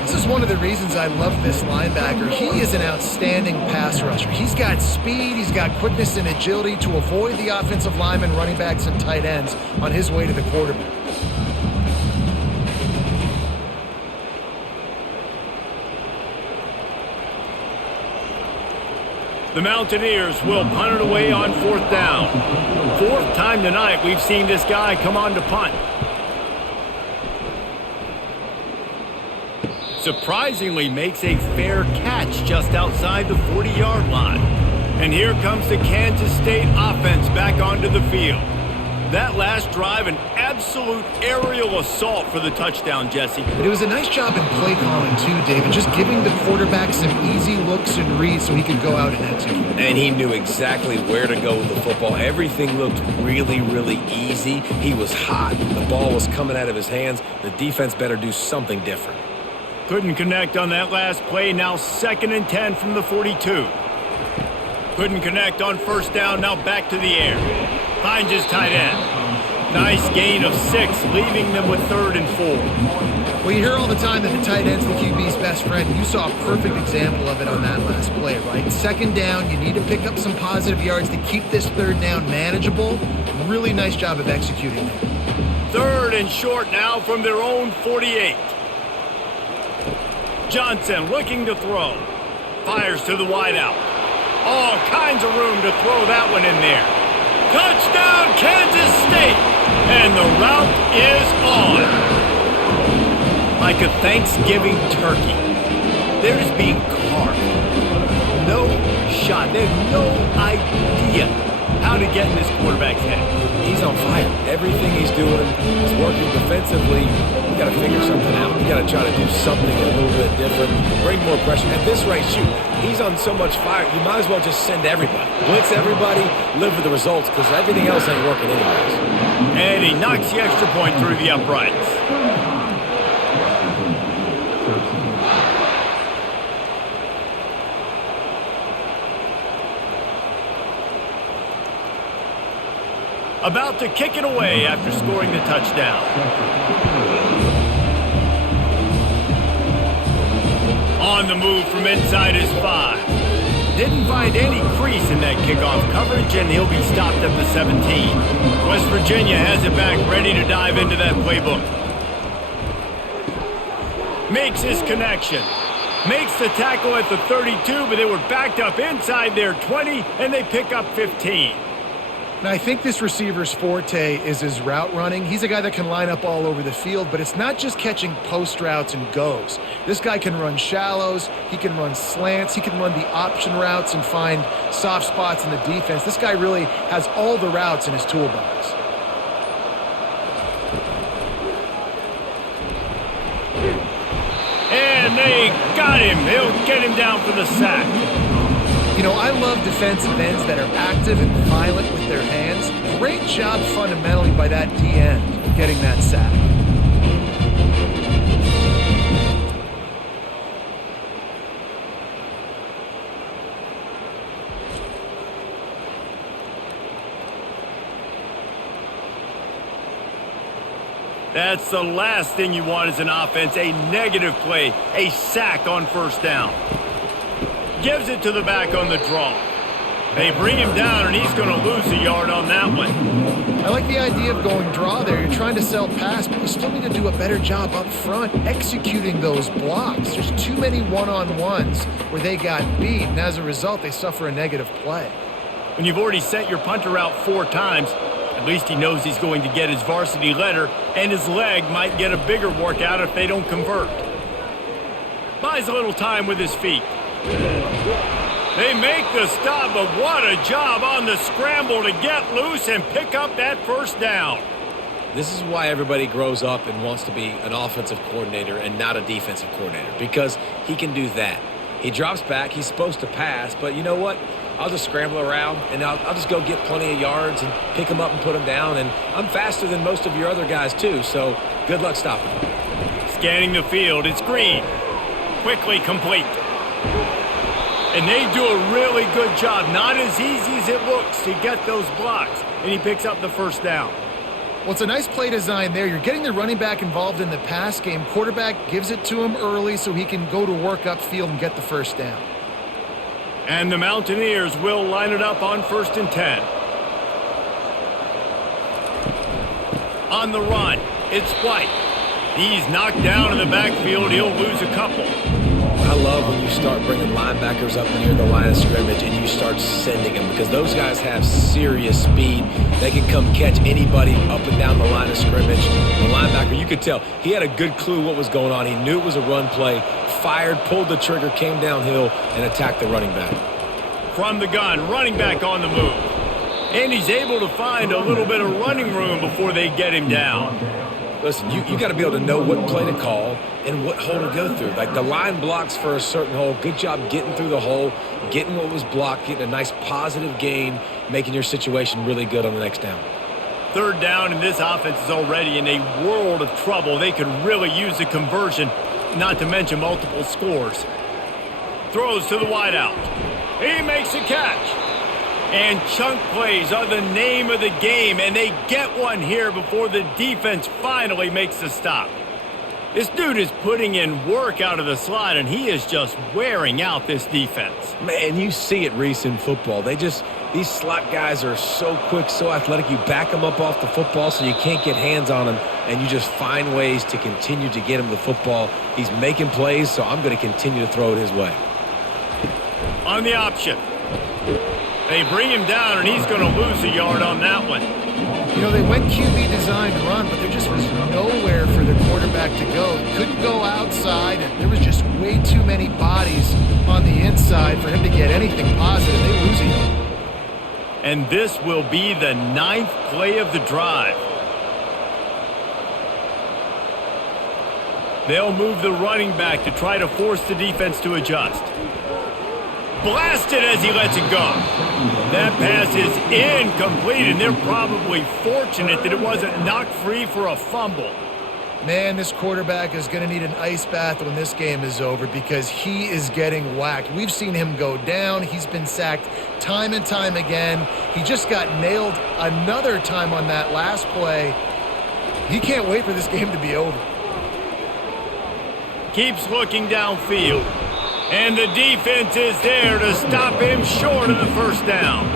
This is one of the reasons I love this linebacker. He is an outstanding pass rusher. He's got speed, he's got quickness and agility to avoid the offensive linemen, running backs, and tight ends on his way to the quarterback. The Mountaineers will punt it away on 4th down. 4th time tonight we've seen this guy come on to punt. Surprisingly makes a fair catch just outside the 40-yard line. And here comes the Kansas State offense back onto the field. That last drive, an absolute aerial assault for the touchdown, Jesse. But it was a nice job in play calling too, David, just giving the quarterback some easy looks and reads so he could go out and execute. And he knew exactly where to go with the football. Everything looked really, really easy. He was hot. The ball was coming out of his hands. The defense better do something different. Couldn't connect on that last play. Now 2nd and 10 from the 42. Couldn't connect on first down. Now back to the air. Finds his tight end. Nice gain of 6, leaving them with 3rd and 4. Well, you hear all the time that the tight end's the QB's best friend. You saw a perfect example of it on that last play, right? 2nd down, you need to pick up some positive yards to keep this 3rd down manageable. Really nice job of executing there. 3rd and short now from their own 48. Johnson looking to throw. Fires to the wideout. All kinds of room to throw that one in there. Touchdown, Kansas State! And the route is on. Like a Thanksgiving turkey. They're just being carved. No shot. They have no idea how to get in this quarterback's head. He's on fire. Everything he's doing is working defensively. We got to figure something out. We got to try to do something a little bit different. Bring more pressure. At this rate, shoot, he's on so much fire, you might as well just send everybody. Blitz everybody, live with the results, because everything else ain't working anyways. And he knocks the extra point through the uprights. About to kick it away after scoring the touchdown. On the move from inside his 5. Didn't find any crease in that kickoff coverage, and he'll be stopped at the 17. West Virginia has it back, ready to dive into that playbook. Makes his connection. Makes the tackle at the 32, but they were backed up inside their 20, and they pick up 15. Now, I think this receiver's forte is his route running. He's a guy that can line up all over the field, but it's not just catching post routes and goes. This guy can run shallows, he can run slants, he can run the option routes and find soft spots in the defense. This guy really has all the routes in his toolbox. And they got him. They'll get him down for the sack. You know, I love defensive ends that are active and violent with their hands. Great job fundamentally by that D end getting that sack. That's the last thing you want as an offense, a negative play, a sack on first down. Gives it to the back on the draw. They bring him down, and he's going to lose a yard on that one. I like the idea of going draw there. You're trying to sell pass, but you still need to do a better job up front executing those blocks. There's too many one-on-ones where they got beat, and as a result, they suffer a negative play. When you've already sent your punter out 4 times, at least he knows he's going to get his varsity letter, and his leg might get a bigger workout if they don't convert. Buys a little time with his feet. They make the stop, but what a job on the scramble to get loose and pick up that first down. This is why everybody grows up and wants to be an offensive coordinator and not a defensive coordinator, because he can do that. He drops back, he's supposed to pass, but you know what? I'll just scramble around, and I'll just go get plenty of yards and pick them up and put them down, and I'm faster than most of your other guys too, so good luck stopping him. Scanning the field, it's Green. Quickly complete. And they do a really good job, not as easy as it looks, to get those blocks, and he picks up the first down. Well, it's a nice play design there. You're getting the running back involved in the pass game. Quarterback gives it to him early so he can go to work upfield and get the first down. And the Mountaineers will line it up on 1st and 10. On the run, it's White. He's knocked down in the backfield. He'll lose a couple. I love when you start bringing linebackers up near the line of scrimmage and you start sending them, because those guys have serious speed. They can come catch anybody up and down the line of scrimmage. The linebacker, you could tell, he had a good clue what was going on. He knew it was a run play, fired, pulled the trigger, came downhill, and attacked the running back. From the gun, running back on the move. And he's able to find a little bit of running room before they get him down. Listen, you got to be able to know what play to call and what hole to go through. Like, the line blocks for a certain hole. Good job getting through the hole, getting what was blocked, getting a nice positive gain, making your situation really good on the next down. 3rd down, and this offense is already in a world of trouble. They could really use a conversion, not to mention multiple scores. Throws to the wideout. He makes a catch. And chunk plays are the name of the game, and they get one here before the defense finally makes the stop. This dude is putting in work out of the slot, and he is just wearing out this defense. Man, you see it, Reese, in football. These slot guys are so quick, so athletic. You back them up off the football so you can't get hands on them, and you just find ways to continue to get him the football. He's making plays, so I'm going to continue to throw it his way. On the option. They bring him down, and he's going to lose a yard on that one. You know, they went QB designed run, but there just was nowhere for the quarterback to go. He couldn't go outside, and there was just way too many bodies on the inside for him to get anything positive. They lose a yard. And this will be the 9th play of the drive. They'll move the running back to try to force the defense to adjust. Blasted as he lets it go. That pass is incomplete, and they're probably fortunate that it wasn't knocked free for a fumble. Man, this quarterback is going to need an ice bath when this game is over, because he is getting whacked. We've seen him go down. He's been sacked time and time again. He just got nailed another time on that last play. He can't wait for this game to be over. Keeps looking downfield. And the defense is there to stop him short of the first down.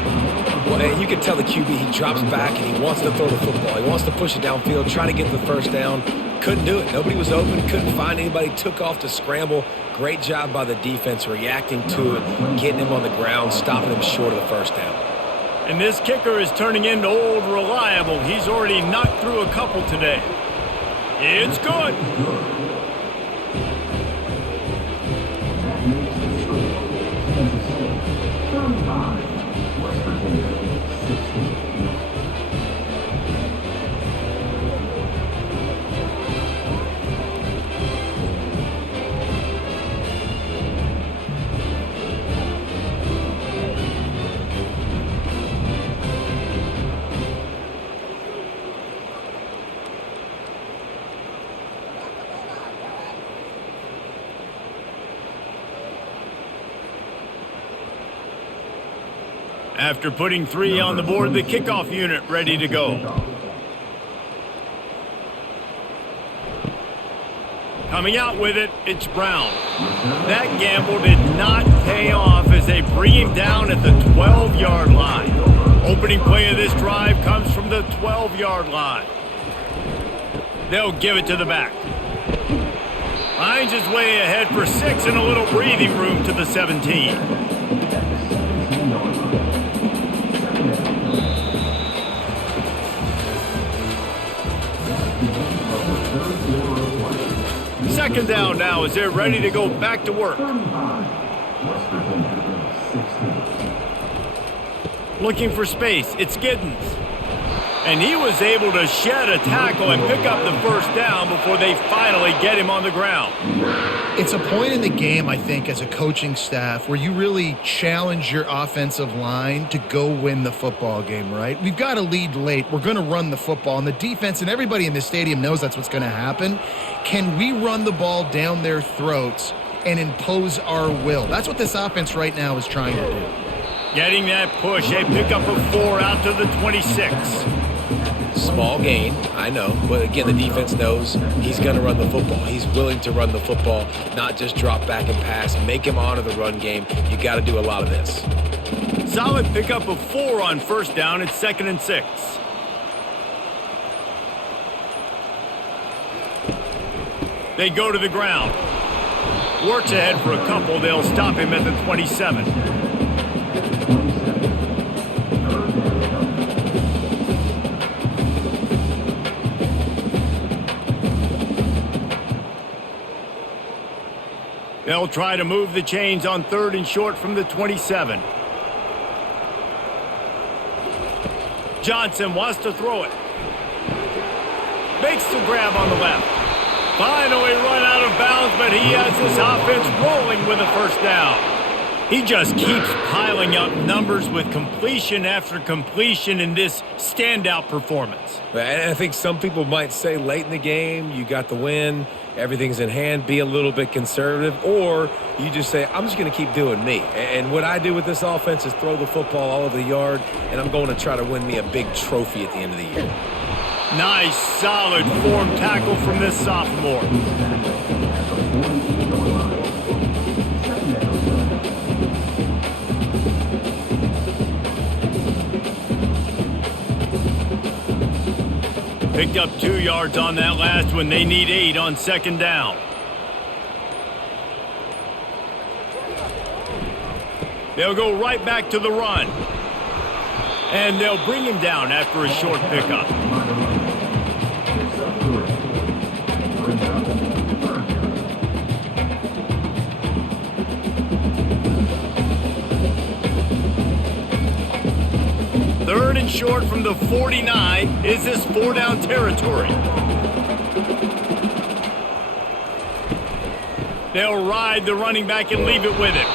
Well, you can tell the QB, he drops back and he wants to throw the football. He wants to push it downfield, try to get the first down. Couldn't do it. Nobody was open, couldn't find anybody, took off to scramble. Great job by the defense reacting to it, getting him on the ground, stopping him short of the first down. And this kicker is turning into old reliable. He's already knocked through a couple today. It's good. After putting 3 on the board, the kickoff unit ready to go. Coming out with it, it's Brown. That gamble did not pay off as they bring him down at the 12-yard line. Opening play of this drive comes from the 12-yard line. They'll give it to the back. Finds his way ahead for 6 and a little breathing room to the 17. Second down now as they're ready to go back to work. Looking for space, it's Giddens. And he was able to shed a tackle and pick up the first down before they finally get him on the ground. It's a point in the game, I think, as a coaching staff where you really challenge your offensive line to go win the football game, right? We've got to lead late. We're going to run the football. And the defense and everybody in the stadium knows that's what's going to happen. Can we run the ball down their throats and impose our will? That's what this offense right now is trying to do. Getting that push, a pickup of 4 out to the 26. Small gain, I know. But again, the defense knows he's going to run the football. He's willing to run the football, not just drop back and pass. Make him honor the run game. You got to do a lot of this. Solid pickup of 4 on first down. It's 2nd and 6. They go to the ground. Works ahead for a couple. They'll stop him at the 27. They'll try to move the chains on 3rd and short from the 27. Johnson wants to throw it. Makes the grab on the left. Finally run out of bounds, but he has his offense rolling with a first down. He just keeps piling up numbers with completion after completion in this standout performance. And I think some people might say late in the game, you got the win, everything's in hand, be a little bit conservative, or you just say, I'm just going to keep doing me. And what I do with this offense is throw the football all over the yard, and I'm going to try to win me a big trophy at the end of the year. Nice, solid form tackle from this sophomore. Picked up 2 yards on that last one. They need 8 on 2nd down. They'll go right back to the run. And they'll bring him down after a short pickup. Third and short from the 49. Is this 4-down territory? They'll ride the running back and leave it with him.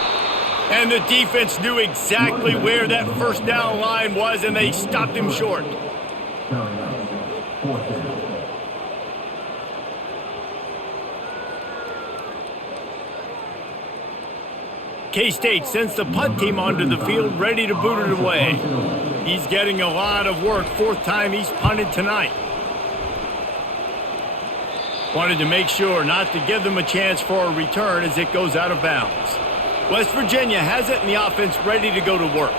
And the defense knew exactly where that first down line was, and they stopped him short. K-State sends the punt team onto the field, ready to boot it away. He's getting a lot of work. 4th time he's punted tonight. Wanted to make sure not to give them a chance for a return as it goes out of bounds. West Virginia has it and the offense ready to go to work.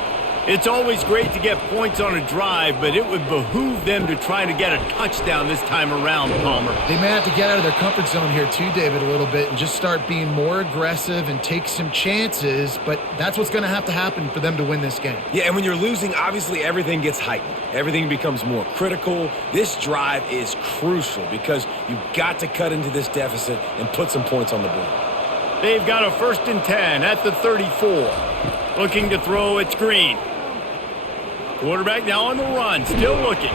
It's always great to get points on a drive, but it would behoove them to try to get a touchdown this time around, Palmer. They may have to get out of their comfort zone here too, David, a little bit and just start being more aggressive and take some chances, but that's what's going to happen for them to win this game. Yeah, and when you're losing, obviously everything gets heightened. Everything becomes more critical. This drive is crucial because you've got to cut into this deficit and put some points on the board. They've got a 1st and 10 at the 34. Looking to throw, it's Green. Quarterback now on the run, still looking.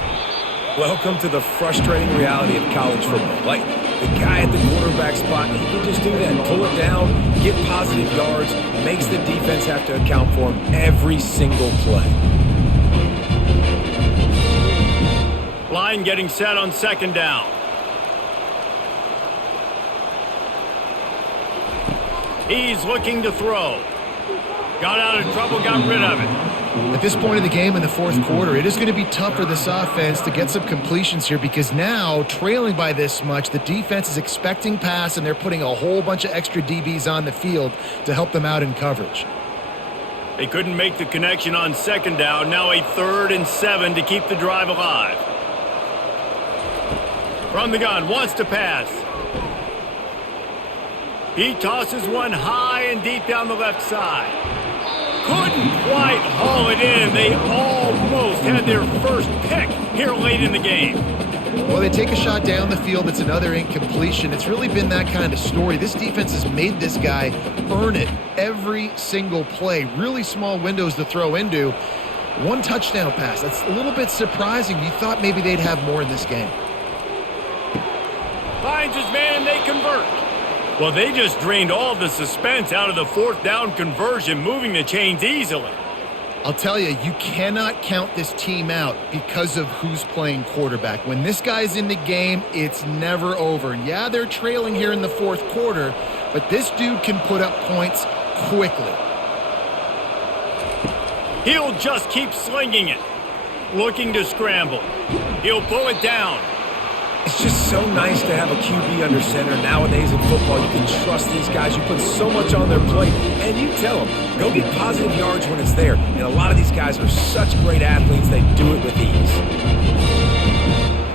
Welcome to the frustrating reality of college football. Like, the guy at the quarterback spot, he can just do that. Pull it down, get positive yards, makes the defense have to account for him every single play. Line getting set on 2nd down. He's looking to throw. Got out of trouble, got rid of it. At this point in the game in the 4th quarter, it is going to be tough for this offense to get some completions here because now, trailing by this much, the defense is expecting pass and they're putting a whole bunch of extra DBs on the field to help them out in coverage. They couldn't make the connection on 2nd down. Now a 3rd and 7 to keep the drive alive. From the gun, wants to pass. He tosses one high and deep down the left side. Couldn't quite haul it in. They almost had their first pick here late in the game. Well, they take a shot down the field. It's another incompletion. It's really been that kind of story. This defense has made this guy earn it every single play. Really small windows to throw into. One touchdown pass. That's a little bit surprising. You thought maybe they'd have more in this game. Finds his man and they convert. Well, they just drained all the suspense out of the 4th down conversion, moving the chains easily. I'll tell you, you cannot count this team out because of who's playing quarterback. When this guy's in the game, it's never over. And yeah, they're trailing here in the 4th quarter, but this dude can put up points quickly. He'll just keep slinging it. Looking to scramble. He'll pull it down. It's just so nice to have a QB under center. Nowadays in football, you can trust these guys. You put so much on their plate, and you tell them, go get positive yards when it's there. And a lot of these guys are such great athletes, they do it with ease.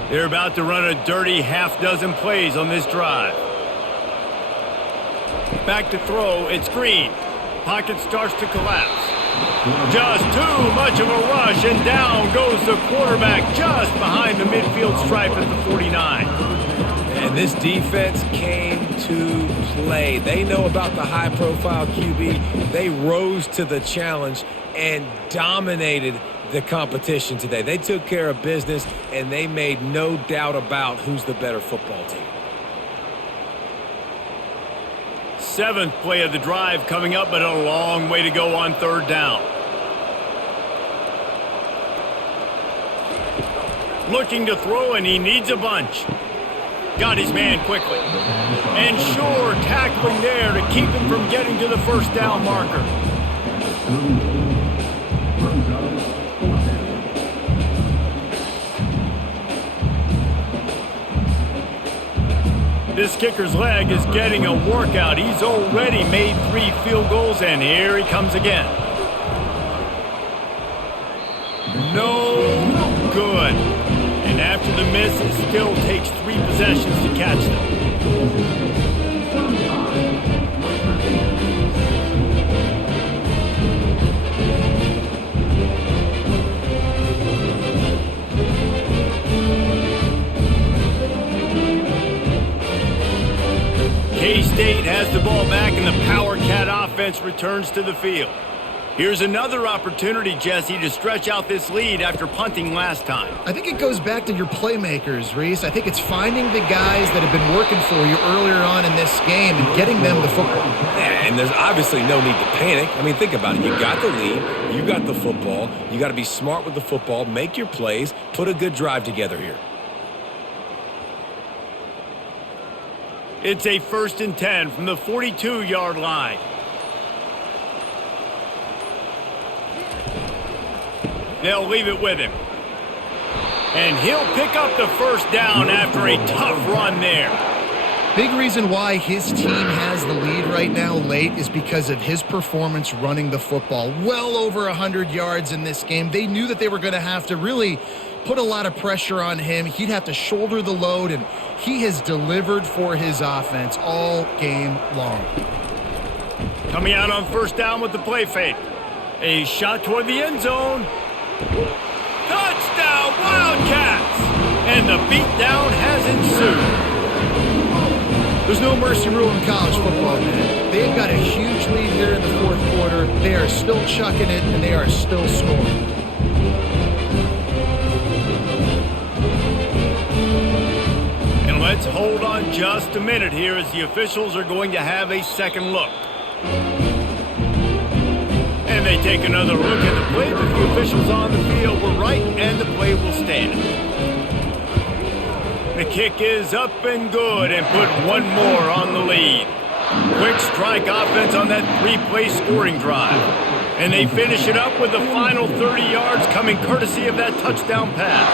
They're about to run a dirty half-dozen plays on this drive. Back to throw, it's Green. Pocket starts to collapse. Just too much of a rush, and down goes the quarterback just behind the midfield stripe at the 49. And this defense came to play. They know about the high-profile QB. They rose to the challenge and dominated the competition today. They took care of business, and they made no doubt about who's the better football team. 7th play of the drive coming up, but a long way to go on 3rd down. Looking to throw, and he needs a bunch. Got his man quickly. And sure, tackling there to keep him from getting to the 1st down marker. This kicker's leg is getting a workout. He's already made 3 field goals, and here he comes again. No good. And after the miss, it still takes 3 possessions to catch them. K-State has the ball back, and the Power Cat offense returns to the field. Here's another opportunity, Jesse, to stretch out this lead after punting last time. I think it goes back to your playmakers, Reese. I think it's finding the guys that have been working for you earlier on in this game and getting them the football. And there's obviously no need to panic. I mean, think about it. You got the lead. You got the football. You got to be smart with the football. Make your plays. Put a good drive together here. It's a 1st and 10 from the 42-yard line. They'll leave it with him. And he'll pick up the 1st down after a tough run there. Big reason why his team has the lead right now late is because of his performance running the football. Well over 100 yards in this game. They knew that they were going to have to really put a lot of pressure on him. He'd have to shoulder the load, and he has delivered for his offense all game long. Coming out on first down with the play fake. A shot toward the end zone. Touchdown, Wildcats! And the beatdown has ensued. There's no mercy rule in college football, man. They've got a huge lead here in the fourth quarter. They are still chucking it, and they are still scoring. And let's hold on just a minute here as the officials are going to have a second look. And they take another look at the play, but the officials on the field were right, and the play will stand. The kick is up and good, and put one more on the lead. Quick strike offense on that three-play scoring drive. And they finish it up with the final 30 yards coming courtesy of that touchdown pass.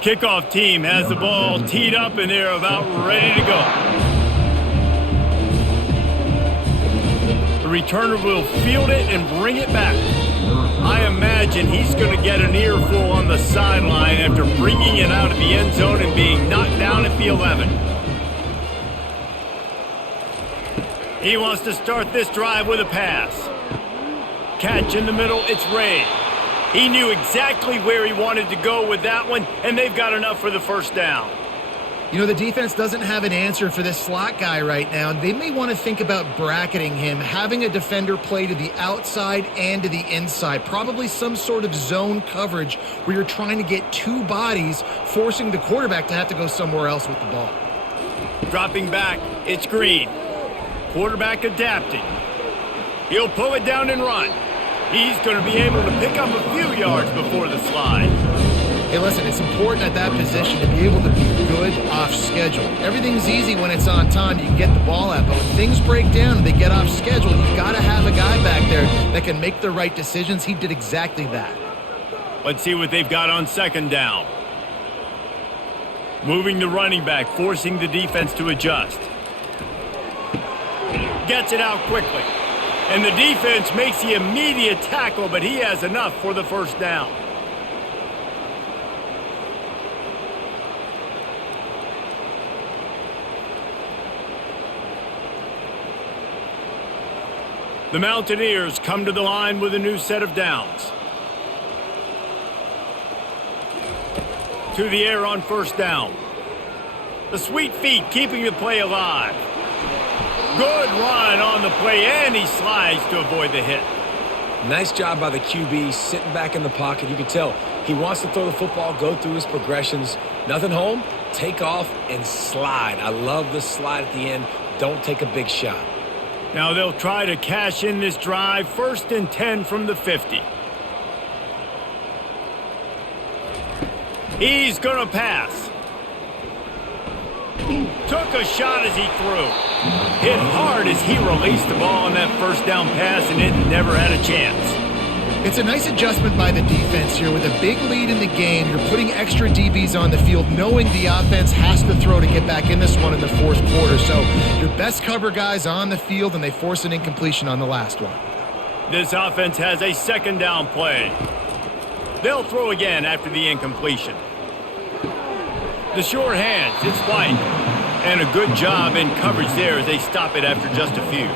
Kickoff team has the ball teed up, and they're about ready to go. The returner will field it and bring it back. I imagine he's going to get an earful on the sideline after bringing it out of the end zone and being knocked down at the 11. He wants to start this drive with a pass. Catch in the middle, it's Ray. He knew exactly where he wanted to go with that one, and they've got enough for the first down. You know, the defense doesn't have an answer for this slot guy right now. They may want to think about bracketing him, having a defender play to the outside and to the inside. Probably some sort of zone coverage where you're trying to get two bodies, forcing the quarterback to have to go somewhere else with the ball. Dropping back, it's Green. Quarterback adapting. He'll pull it down and run. He's going to be able to pick up a few yards before the slide. Hey, listen, it's important at that position to be able to be good off schedule. Everything's easy when it's on time. You can get the ball out. But when things break down and they get off schedule, you've got to have a guy back there that can make the right decisions. He did exactly that. Let's see what they've got on second down. Moving the running back, forcing the defense to adjust. Gets it out quickly. And the defense makes the immediate tackle, but he has enough for the first down. The Mountaineers come to the line with a new set of downs. To the air on first down. The sweet feet keeping the play alive. Good run on the play, and he slides to avoid the hit. Nice job by the QB, sitting back in the pocket. You can tell he wants to throw the football, go through his progressions. Nothing home, take off, and slide. I love the slide at the end. Don't take a big shot. Now they'll try to cash in this drive. 1st and 10 from the 50. He's going to pass. Took a shot as he threw. Hit hard as he released the ball on that first down pass, and it never had a chance. It's a nice adjustment by the defense here. With a big lead in the game, you're putting extra DBs on the field, knowing the offense has to throw to get back in this one in the fourth quarter. So your best cover guys on the field, and they force an incompletion on the last one. This offense has a second down play. They'll throw again after the incompletion. The short hands, it's White. And a good job in coverage there as they stop it after just a few.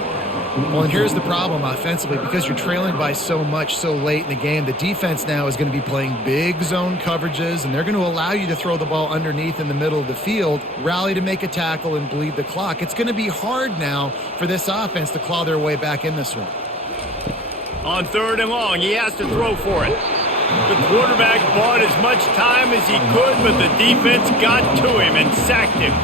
Well, and here's the problem offensively. Because you're trailing by so much so late in the game, the defense now is going to be playing big zone coverages, and they're going to allow you to throw the ball underneath in the middle of the field, rally to make a tackle, and bleed the clock. It's going to be hard now for this offense to claw their way back in this one. On 3rd and long, he has to throw for it. The quarterback bought as much time as he could, but the defense got to him and sacked him.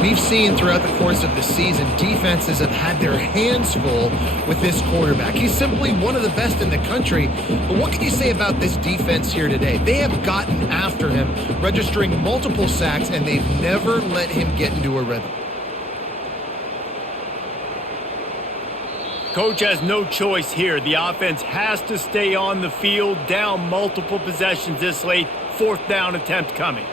We've seen throughout the course of the season, defenses have had their hands full with this quarterback. He's simply one of the best in the country. But what can you say about this defense here today? They have gotten after him, registering multiple sacks, and they've never let him get into a rhythm. Coach has no choice here. The offense has to stay on the field, down multiple possessions this late. 4th down attempt coming.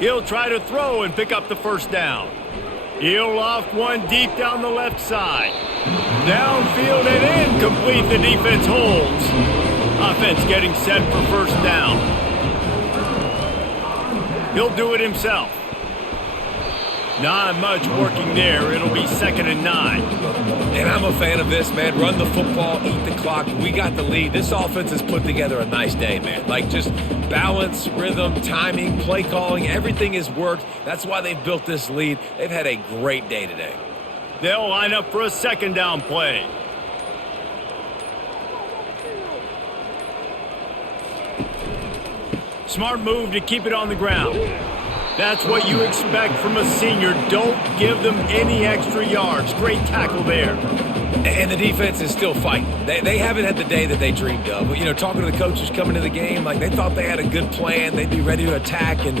He'll try to throw and pick up the 1st down. He'll loft one deep down the left side. Downfield and incomplete. The defense holds. Offense getting set for 1st down. He'll do it himself. Not much working there. It'll be 2nd and 9. And I'm a fan of this, man. Run the football, eat the clock. We got the lead. This offense has put together a nice day, man. Like just balance, rhythm, timing, play calling, everything has worked. That's why they've built this lead. They've had a great day today. They'll line up for a 2nd down play. Smart move to keep it on the ground. That's what you expect from a senior. Don't give them any extra yards. Great tackle there. And the defense is still fighting. They haven't had the day that they dreamed of. But, you know, talking to the coaches coming to the game, like they thought they had a good plan. They'd be ready to attack and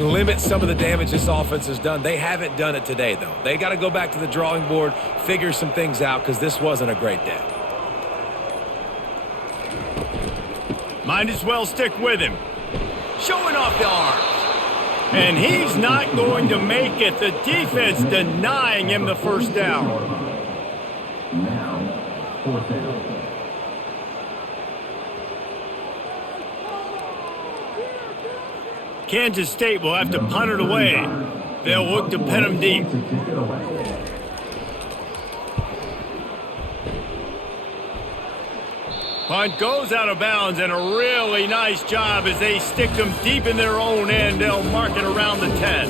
limit some of the damage this offense has done. They haven't done it today, though. They got to go back to the drawing board, figure some things out, because this wasn't a great day. Might as well stick with him. Showing off the arms. And he's not going to make it. The defense denying him the 1st down. Now, 4th down. Kansas State will have to punt it away. They'll look to pin him deep. Punt goes out of bounds, and a really nice job as they stick them deep in their own end. They'll mark it around the 10.